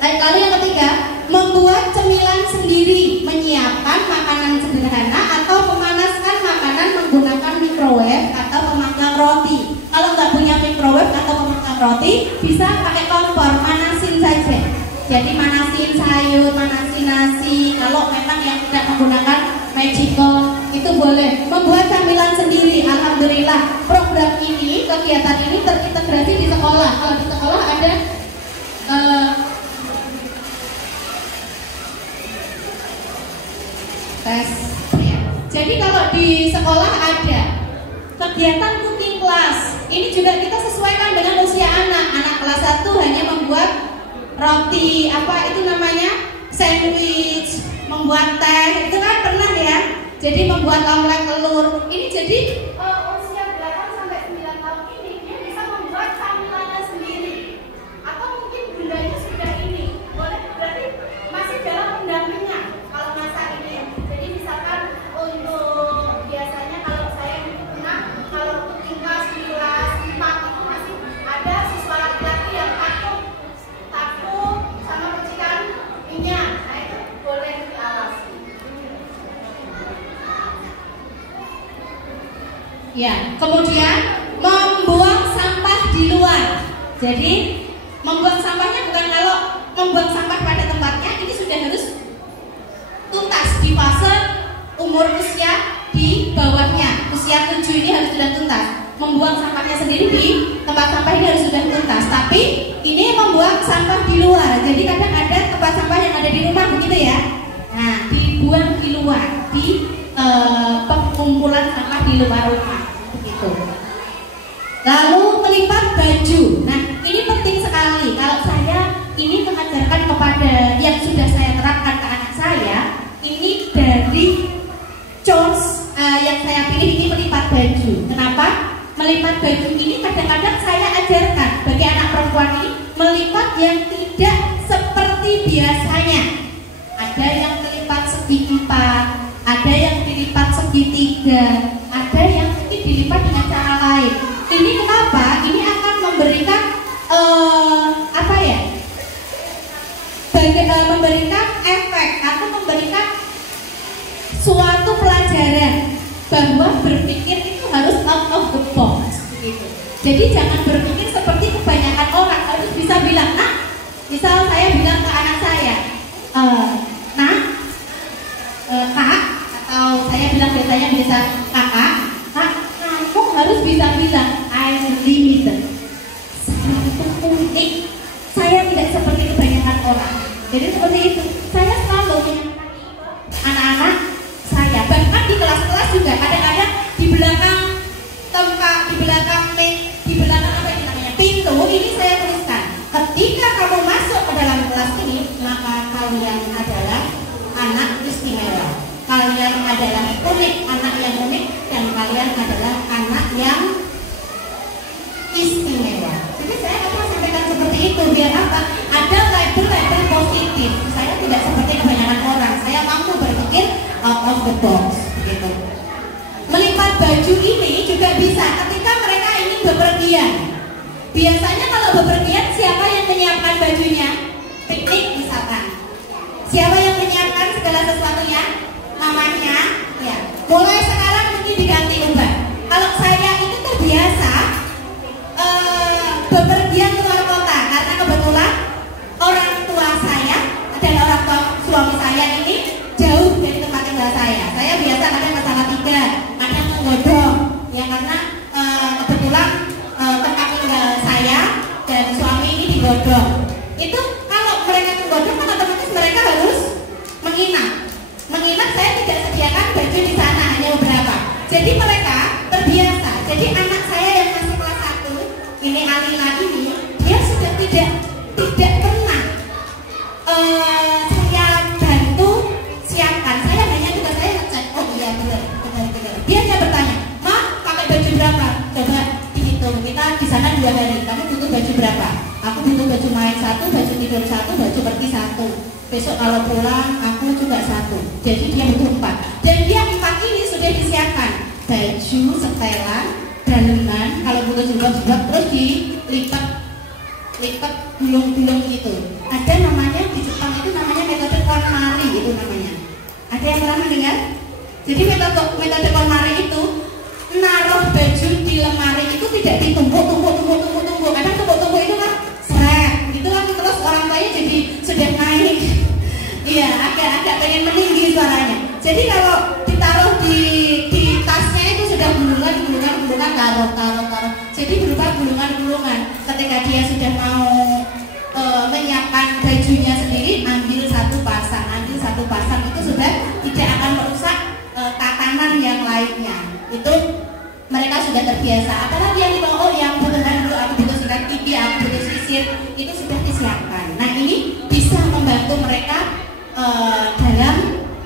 Lalu yang ketiga, membuat cemilan sendiri, menyiapkan makanan sederhana atau memanaskan makanan menggunakan microwave atau pemanggang roti. Kalau nggak punya microwave atau pemanggang roti, bisa pakai kompor, manasin saja. Jadi manasin sayur, manasin nasi. Kalau memang yang tidak menggunakan Magical itu boleh. Membuat camilan sendiri. Alhamdulillah program ini, kegiatan ini terintegrasi di sekolah. Kalau di sekolah ada tes ya. Jadi kalau di sekolah ada kegiatan cooking class. Ini juga kita sesuaikan dengan usia anak. Anak kelas 1 hanya membuat roti, apa itu namanya, sandwich, membuat teh, itu kan pernah ya. Jadi membuat omelet telur. Ini jadi usia 8 sampai 9 tahun ini dia bisa membuat camilannya sendiri. Atau mungkin bundanya sudah ini. Boleh, berarti masih dalam pendampingan kalau masa ini. Jadi misalkan untuk biasanya kalau saya dulu pernah, kalau cooking class di kelas 4 itu masih ada siswa laki-laki yang takut sama percikan minyak. Nah itu boleh diawasi. Ya, kemudian membuang sampah di luar. Jadi membuang sampahnya bukan kalau membuang sampah pada tempatnya, ini sudah harus tuntas di fase umur usia di bawahnya. Usia 7 ini harus sudah tuntas. Membuang sampahnya sendiri di tempat sampah ini harus sudah tuntas. Tapi ini membuang sampah di luar. Jadi kadang ada tempat sampah yang ada di rumah begitu ya. Nah, dibuang di luar, di pengumpulan sampah di luar rumah begitu. Lalu melipat baju. Nah, ini penting sekali. Kalau saya ini mengajarkan kepada yang sudah saya terapkan ke anak saya, ini dari chores yang saya pilih ini melipat baju. Kenapa? Melipat baju ini kadang-kadang saya ajarkan bagi anak perempuan ini melipat yang tidak seperti biasanya. Ada yang melipat segi 4, ada yang dilipat segi 3, ada yang mungkin dilipat dengan cara lain. Ini kenapa? Ini akan memberikan apa ya? Memberikan efek atau memberikan suatu pelajaran bahwa berpikir itu harus out of the box gitu. Jadi jangan berpikir seperti kebanyakan orang. Harus bisa bilang, nah, misal saya bilang ke anak saya, nah, kak, atau saya bilang biasanya bisa kakak, kak, kamu harus bisa bilang I'm limited. Saya itu unik. Saya tidak seperti kebanyakan orang. Jadi seperti itu. Saya selalu menyampaikan anak-anak saya, bahkan di kelas-kelas juga kadang-kadang di belakang tempat, di belakang apa yang namanya pintu ini saya tuliskan, ketika kamu masuk ke dalam kelas ini maka kalian adalah anak istimewa, kalian adalah unik, anak yang unik, dan kalian adalah anak yang istimewa. Jadi saya akan sampaikan seperti itu biar apa? Ada label-label positif. Saya tidak seperti kebanyakan orang. Saya mampu berpikir out of the box gitu. Melipat baju ini juga bisa ketika mereka ingin bepergian. Biasanya kalau bepergian siapa yang menyiapkan bajunya? Piknik misalkan. Siapa yang menyiapkan segala sesuatunya? Mamanya. Ya. Mulai sekarang mungkin diganti ubah. Kalau saya itu terbiasa bepergian keluar kota karena kebetulan orang tua saya adalah orang tua suami saya ini Saya biasa kadang ke Salatiga, kadang menggodong, ya karena kebetulan tempat tinggal saya dan suami ini digodong. Itu kalau mereka menggodong kan otomatis mereka harus menginap. Saya tidak sediakan baju di sana, hanya beberapa. Jadi mereka terbiasa. Jadi anak saya yang masih kelas 1, ini Alina ini, dia sudah tidak pernah saya bantu siapkan. Saya hanya tugas saya ngecek, oh iya benar. Dia hanya bertanya, "Ma, pakai baju berapa?" Coba dihitung. Kita di sana 2 hari. Kamu butuh baju berapa? Aku butuh baju main 1, baju tidur 1, baju pergi 1. Besok kalau pulang aku juga 1. Jadi dia butuh 4. Dan dia 4 ini sudah disiapkan. Baju, setelan, daleman, kalau butuh jilbab terus dilipat gulung-gulung gitu. Ada namanya di Jepang itu namanya metode KonMari itu namanya. Ada yang pernah mendengar? Jadi metode KonMari itu naruh baju di lemari itu tidak ditumpuk. Kadang tumpuk itu kan seret, gitu kan terus orang tuanya jadi sudah naik. Iya, agak pengen meninggi suaranya. Jadi kalau ditaruh di tasnya itu sudah gulungan taruh. Jadi berupa gulungan. Ketika dia sudah mau menyiapkan bajunya sendiri, ambil satu pasang itu sudah tidak akan merusak tatanan yang lainnya. Itu mereka sudah terbiasa. Apalagi yang dibawa, yang butuh handuk, aku butuh sikat gigi, aku butuh sisir, itu sudah disiapkan. Nah ini bisa membantu mereka dalam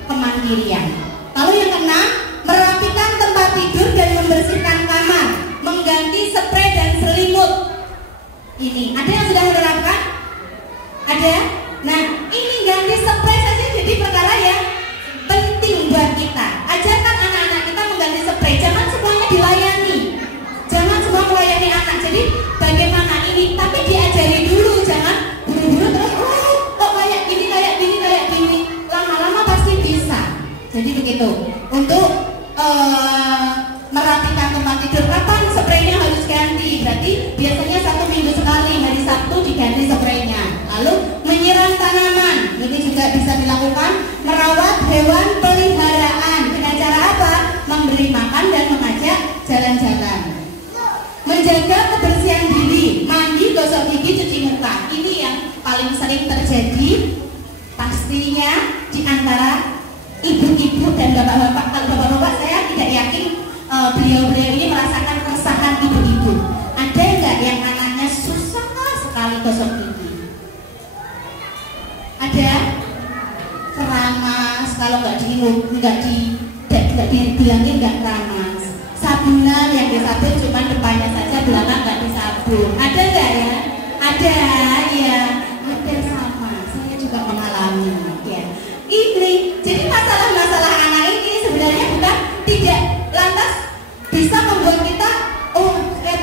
kemandirian. Lalu yang keenam, merapikan tempat tidur dan membersihkan kamar, mengganti spray dan selimut. Ini ada yang sudah menerapkan? Ada? Nah ini ganti spray saja jadi perkara yang penting buat kita. Ajarkan anak-anak kita mengganti spray. Jangan semuanya dilayani, jangan semua melayani anak. Jadi bagaimana ini? Tapi diajari dulu, jangan buru-buru terus kok kayak gini. Lama-lama pasti bisa. Jadi begitu. Untuk merapikan tempat tidur, kapan spraynya harus ganti? Berarti biasanya 1 minggu sekali, hari Sabtu diganti spraynya. Lalu menyiram tanaman, ini juga bisa dilakukan. Merawat hewan peliharaan dengan cara apa? Memberi makan dan mengajak jalan-jalan. Menjaga kebersihan diri, mandi, gosok gigi, cuci muka. Ini yang paling sering terjadi pastinya di antara ibu-ibu dan bapak-bapak. Kalau bapak-bapak saya tidak yakin beliau-beliau ini merasakan keresahan ibu-ibu. Ada enggak yang anaknya susah sekali gosok gigi? Ada? Keramas, kalau nggak dibilangin nggak keramas. Sabunan yang disabun cuma depannya saja, belakang nggak disabun. Ada nggak ya? Ada, ya. Ada sama. Saya juga mengalami. Ya. Ini, jadi masalah-masalah anak ini sebenarnya bukan tidak lantas bisa membuat kita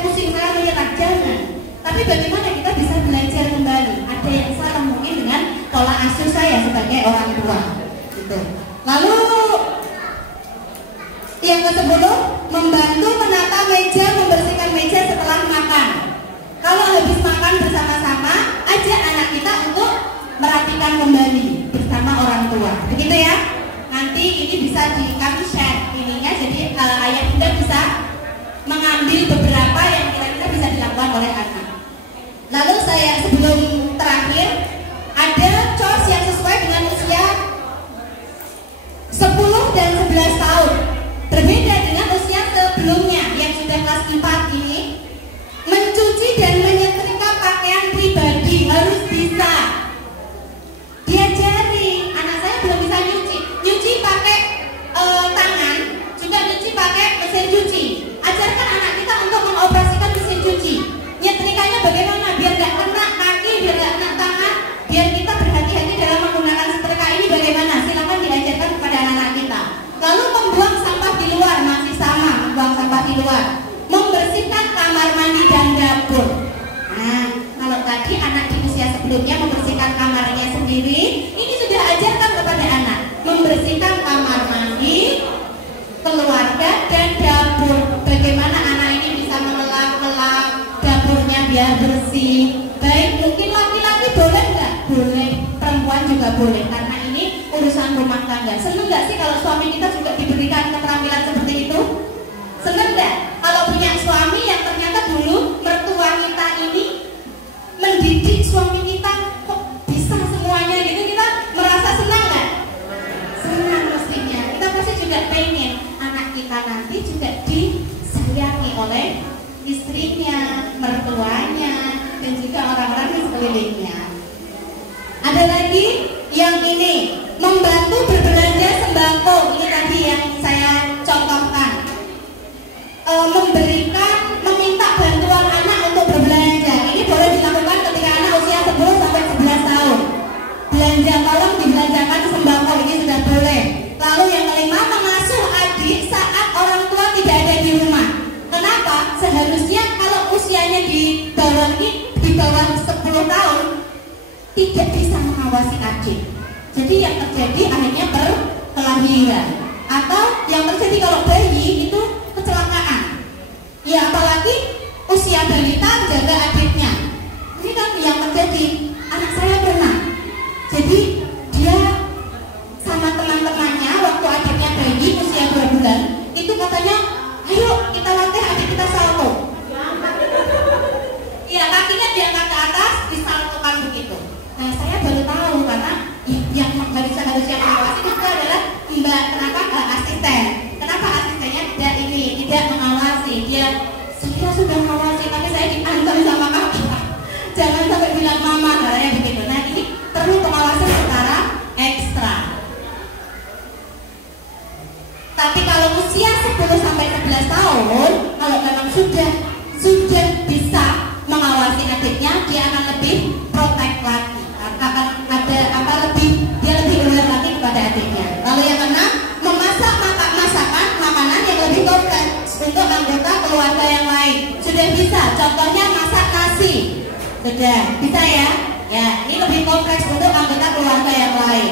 pusing, saya menyerah, jangan. Tapi bagaimana kita bisa belajar kembali? Ada yang salah mungkin dengan pola asuh saya sebagai orang tua. Gitu. Lalu yang ke-10, membantu menata meja, membersihkan meja setelah makan. Kalau habis makan bersama-sama, ajak anak kita untuk merapikan kembali bersama orang tua. Begitu ya? Nanti ini bisa kami share ininya, jadi ayah bunda bisa mengambil beberapa yang kira-kira bisa dilakukan oleh anak. Lalu saya sebelum terakhir, ada chores yang sesuai dengan usia 10 dan 11 tahun. Berbeda dengan usia sebelumnya yang sudah kelas 4 ini. Mencuci dan menyetrika pakaian pribadi harus bisa. Diajari, anak saya belum bisa nyuci pakai tangan, juga nyuci pakai mesin cuci. Ajarkan anak kita untuk mengoperasikan mesin cuci. Nyetrikanya bagaimana? Biar nggak kena kaki, biar nggak kena tangan, biar kita berhati-hati dalam menggunakan setrika ini bagaimana? Silakan diajarkan kepada anak-anak kita. Lalu membuang sampah di luar, masih sama, membuang sampah di luar. Membersihkan kamar mandi dan dapur. Nah, kalau tadi anak di usia sebelumnya membersihkan kamarnya sendiri, ini sudah ajarkan kepada anak membersihkan kamar mandi, keluarga dan dapur. Bagaimana anak ini bisa mengelap-elap dapurnya biar bersih. Baik, mungkin laki-laki boleh nggak? Boleh, perempuan juga boleh. Karena ini urusan rumah tangga. Seneng nggak sih kalau suami kita juga diberikan keterampilan seperti itu? Seneng nggak kalau punya suami yang ternyata dulu mertua kita ini mendidik suami kita kok bisa semuanya gitu, kita merasa senang nggak? Senang mestinya. Kita pasti juga pengen anak kita nanti juga disayangi oleh istrinya, mertuanya, dan juga orang-orang di sekelilingnya. Ada lagi yang ini, membantu berbelanja sembako. Ini tadi yang saya contohkan. Meminta bantuan anak untuk berbelanja. Ini boleh dilakukan ketika anak usia 10 sampai 11 tahun. Belanja, tolong dibelanjakan sembako, ini sudah boleh. Lalu yang kelima, mengasuh adik saat orang tua tidak ada di rumah. Kenapa? Seharusnya kalau usianya di bawah 10 tahun tidak bisa mengawasi adik. Jadi yang terjadi akhirnya perkelahiran. Atau yang terjadi kalau bayi itu kecelakaan. Ya apalagi usia balita menjaga adiknya. Ini kan yang terjadi. Anak saya pernah. Jadi dia sama teman-temannya waktu adiknya bayi usia 2 bulan, itu katanya, ayo kita latih adik kita salto. Iya, kakinya diangkat ke atas, disaltokan begitu. Nah, saya baru tahu karena yang harus yang mengawasi itu adalah Mbak, kenapa asisten? Kenapa asistennya tidak mengawasi? Saya sudah mengawasi, tapi saya diantem sama kakak. Jangan sampai bilang mama, katanya begitu. Nah, ini perlu pengawasan secara ekstra. Tapi kalau usia 10 sampai 11 tahun, kalau memang sudah bisa mengawasi adiknya, dia akan lebih protek lagi. Dia lebih aware lagi kepada adiknya. Lalu yang keenam, memasak makanan yang lebih kompleks untuk anggota keluarga yang lain. Sudah bisa, contohnya masak nasi. Sudah bisa ya? Ya, ini lebih kompleks untuk anggota keluarga yang lain.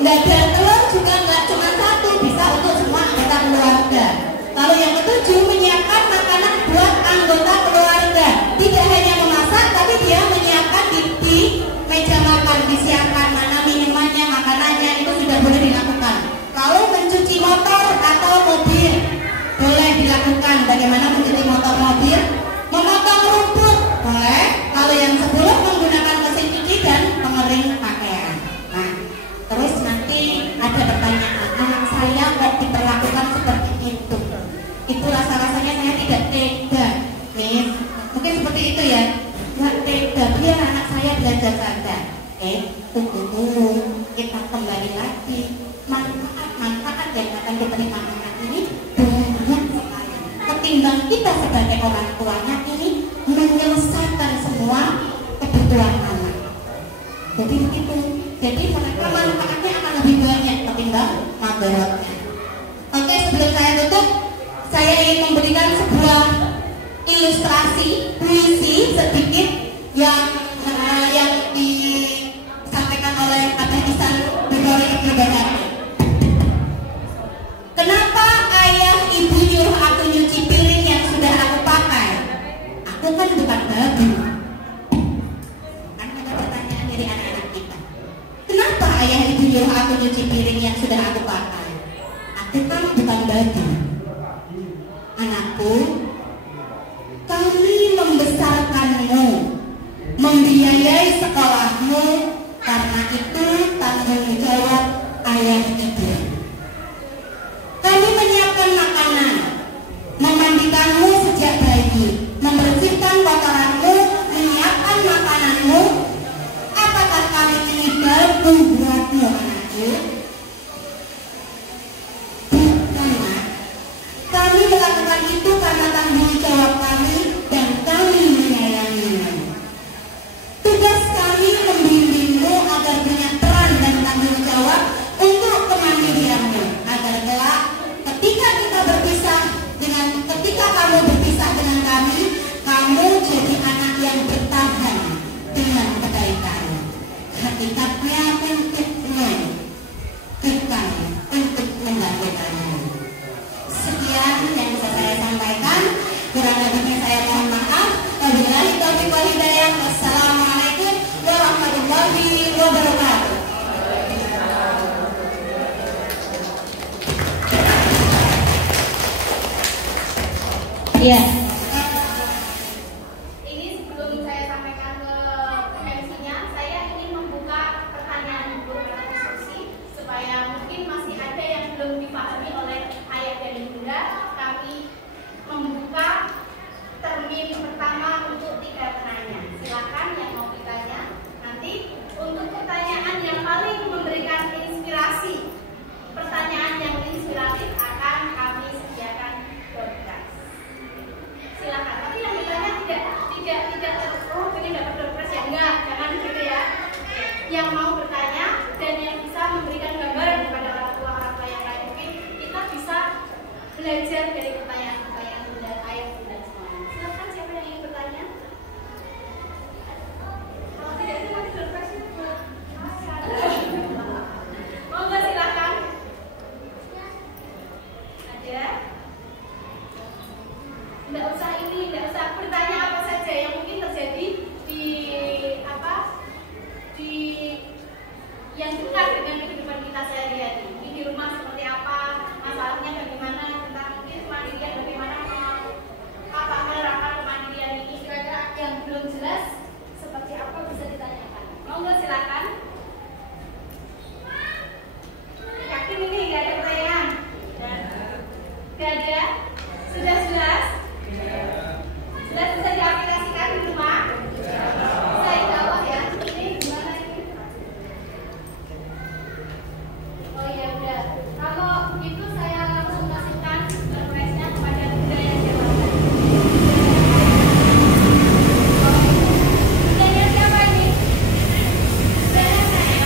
Dadar telur juga nggak cuma satu, bisa untuk semua anggota keluarga. Lalu yang ketujuh, menyiapkan makanan buat anggota keluarga. Tidak hanya memasak, tapi dia menyiapkan di meja makan, disiapkan mana minumannya, makanannya, itu sudah boleh dilakukan. Lalu mencuci motor atau mobil boleh dilakukan. Bagaimana mencuci motor mobil? Memotong rumput boleh. Lalu yang 10, menggunakan mesin cuci dan pengering pakaian. Nah, terus nanti ada pertanyaan, anak saya kok diperlakukan seperti itu? Itu rasa-rasanya saya tidak tega. Nih, mungkin seperti itu ya. Nggak tega, biar anak saya belajar saja. Tunggu dulu, kita kembali lagi. Manfaat yang akan diterima anak ini banyak sekali. Ketimbang kita sebagai orang tuanya ini menyelesaikan semua kebutuhan anak. Jadi begitu. Jadi mereka manfaatnya akan lebih banyak ketimbang mudaratnya. Oke, sebelum saya tutup, saya ingin memberikan sebuah ilustrasi puisi sedikit yang disampaikan oleh Abah Ihsan Bidori Ibnu Bahari. Kenapa ayah ibu nyuruh aku nyuci piring yang sudah aku pakai? Aku kan bukan babi. Kan ada pertanyaan dari anak-anak kita. Kenapa ayah ibu nyuruh aku nyuci piring Iya. Ini sebelum saya sampaikan ke MC-nya, saya ingin membuka pertanyaan dulu pada diskusi supaya mungkin masih ada yang belum dipahami oleh ayah dan bunda. Kami membuka termin pertama untuk 3 penanya. Silakan yang mau bertanya. Nanti untuk pertanyaan yang paling memberikan inspirasi, pertanyaan yang inspiratif akan kami sediakan broadcast. Silakan. Tapi yang ditanya tidak ini dapat broadcast ya, enggak, jangan gitu ya. Yang mau bertanya dan yang bisa memberikan gambaran kepada orang tua yang lain, mungkin kita bisa belajar dari pertanyaan bunda, ayah bunda semuanya. Silakan, siapa yang ingin bertanya? Kalau tidak itu nanti broadcast itu monggo silakan. Ada? Tidak usah bertanya apa saja yang mungkin terjadi di yang dekat dengan kehidupan kita sehari-hari. Di rumah seperti apa, masalahnya bagaimana, tentang mungkin kemandirian, bagaimana menerapkan kemandirian ini, kira-kira yang belum jelas seperti apa bisa ditanyakan. Monggo silakan. Yakin ini nggak ada pertanyaan? Nggak ada? Sudah jelas? Sudah bisa diaplikasikan di rumah? Bisa di bawah ya? Ini gimana ini? Oh iya udah. Kalau begitu saya langsung masukkan request-nya kepada bunda yang jawabkan. Bundanya siapa ini? Bundanya saya.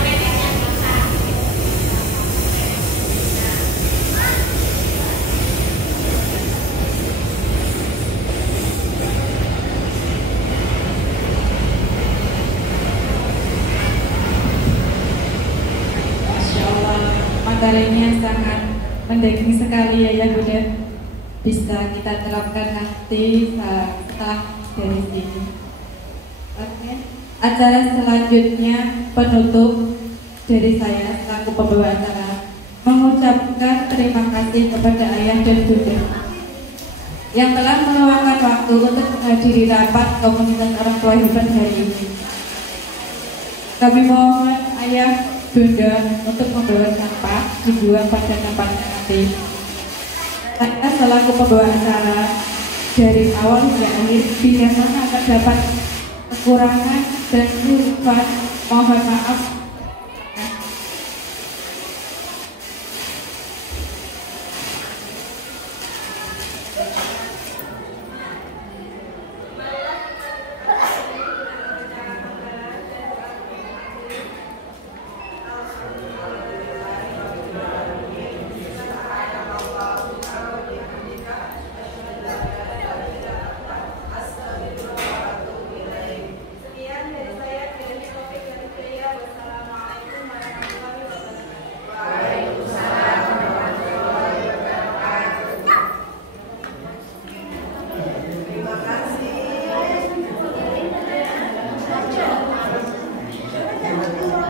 Masya Allah, materinya sangat mendaging sekali ya Bunda. Bisa kita terapkan nanti setelah dari sini. Oke. Acara selanjutnya penutup dari saya selaku pembawa acara mengucapkan terima kasih kepada ayah dan bunda yang telah meluangkan waktu untuk menghadiri rapat komunitas orang tua hebat hari ini. Kami mohon ayah bunda untuk membawa sampah dibuang pada tempatnya nanti. Saya selaku pembawa acara dari awal hingga akhir, bila mana terdapat kekurangan dan kelupaan, mohon maaf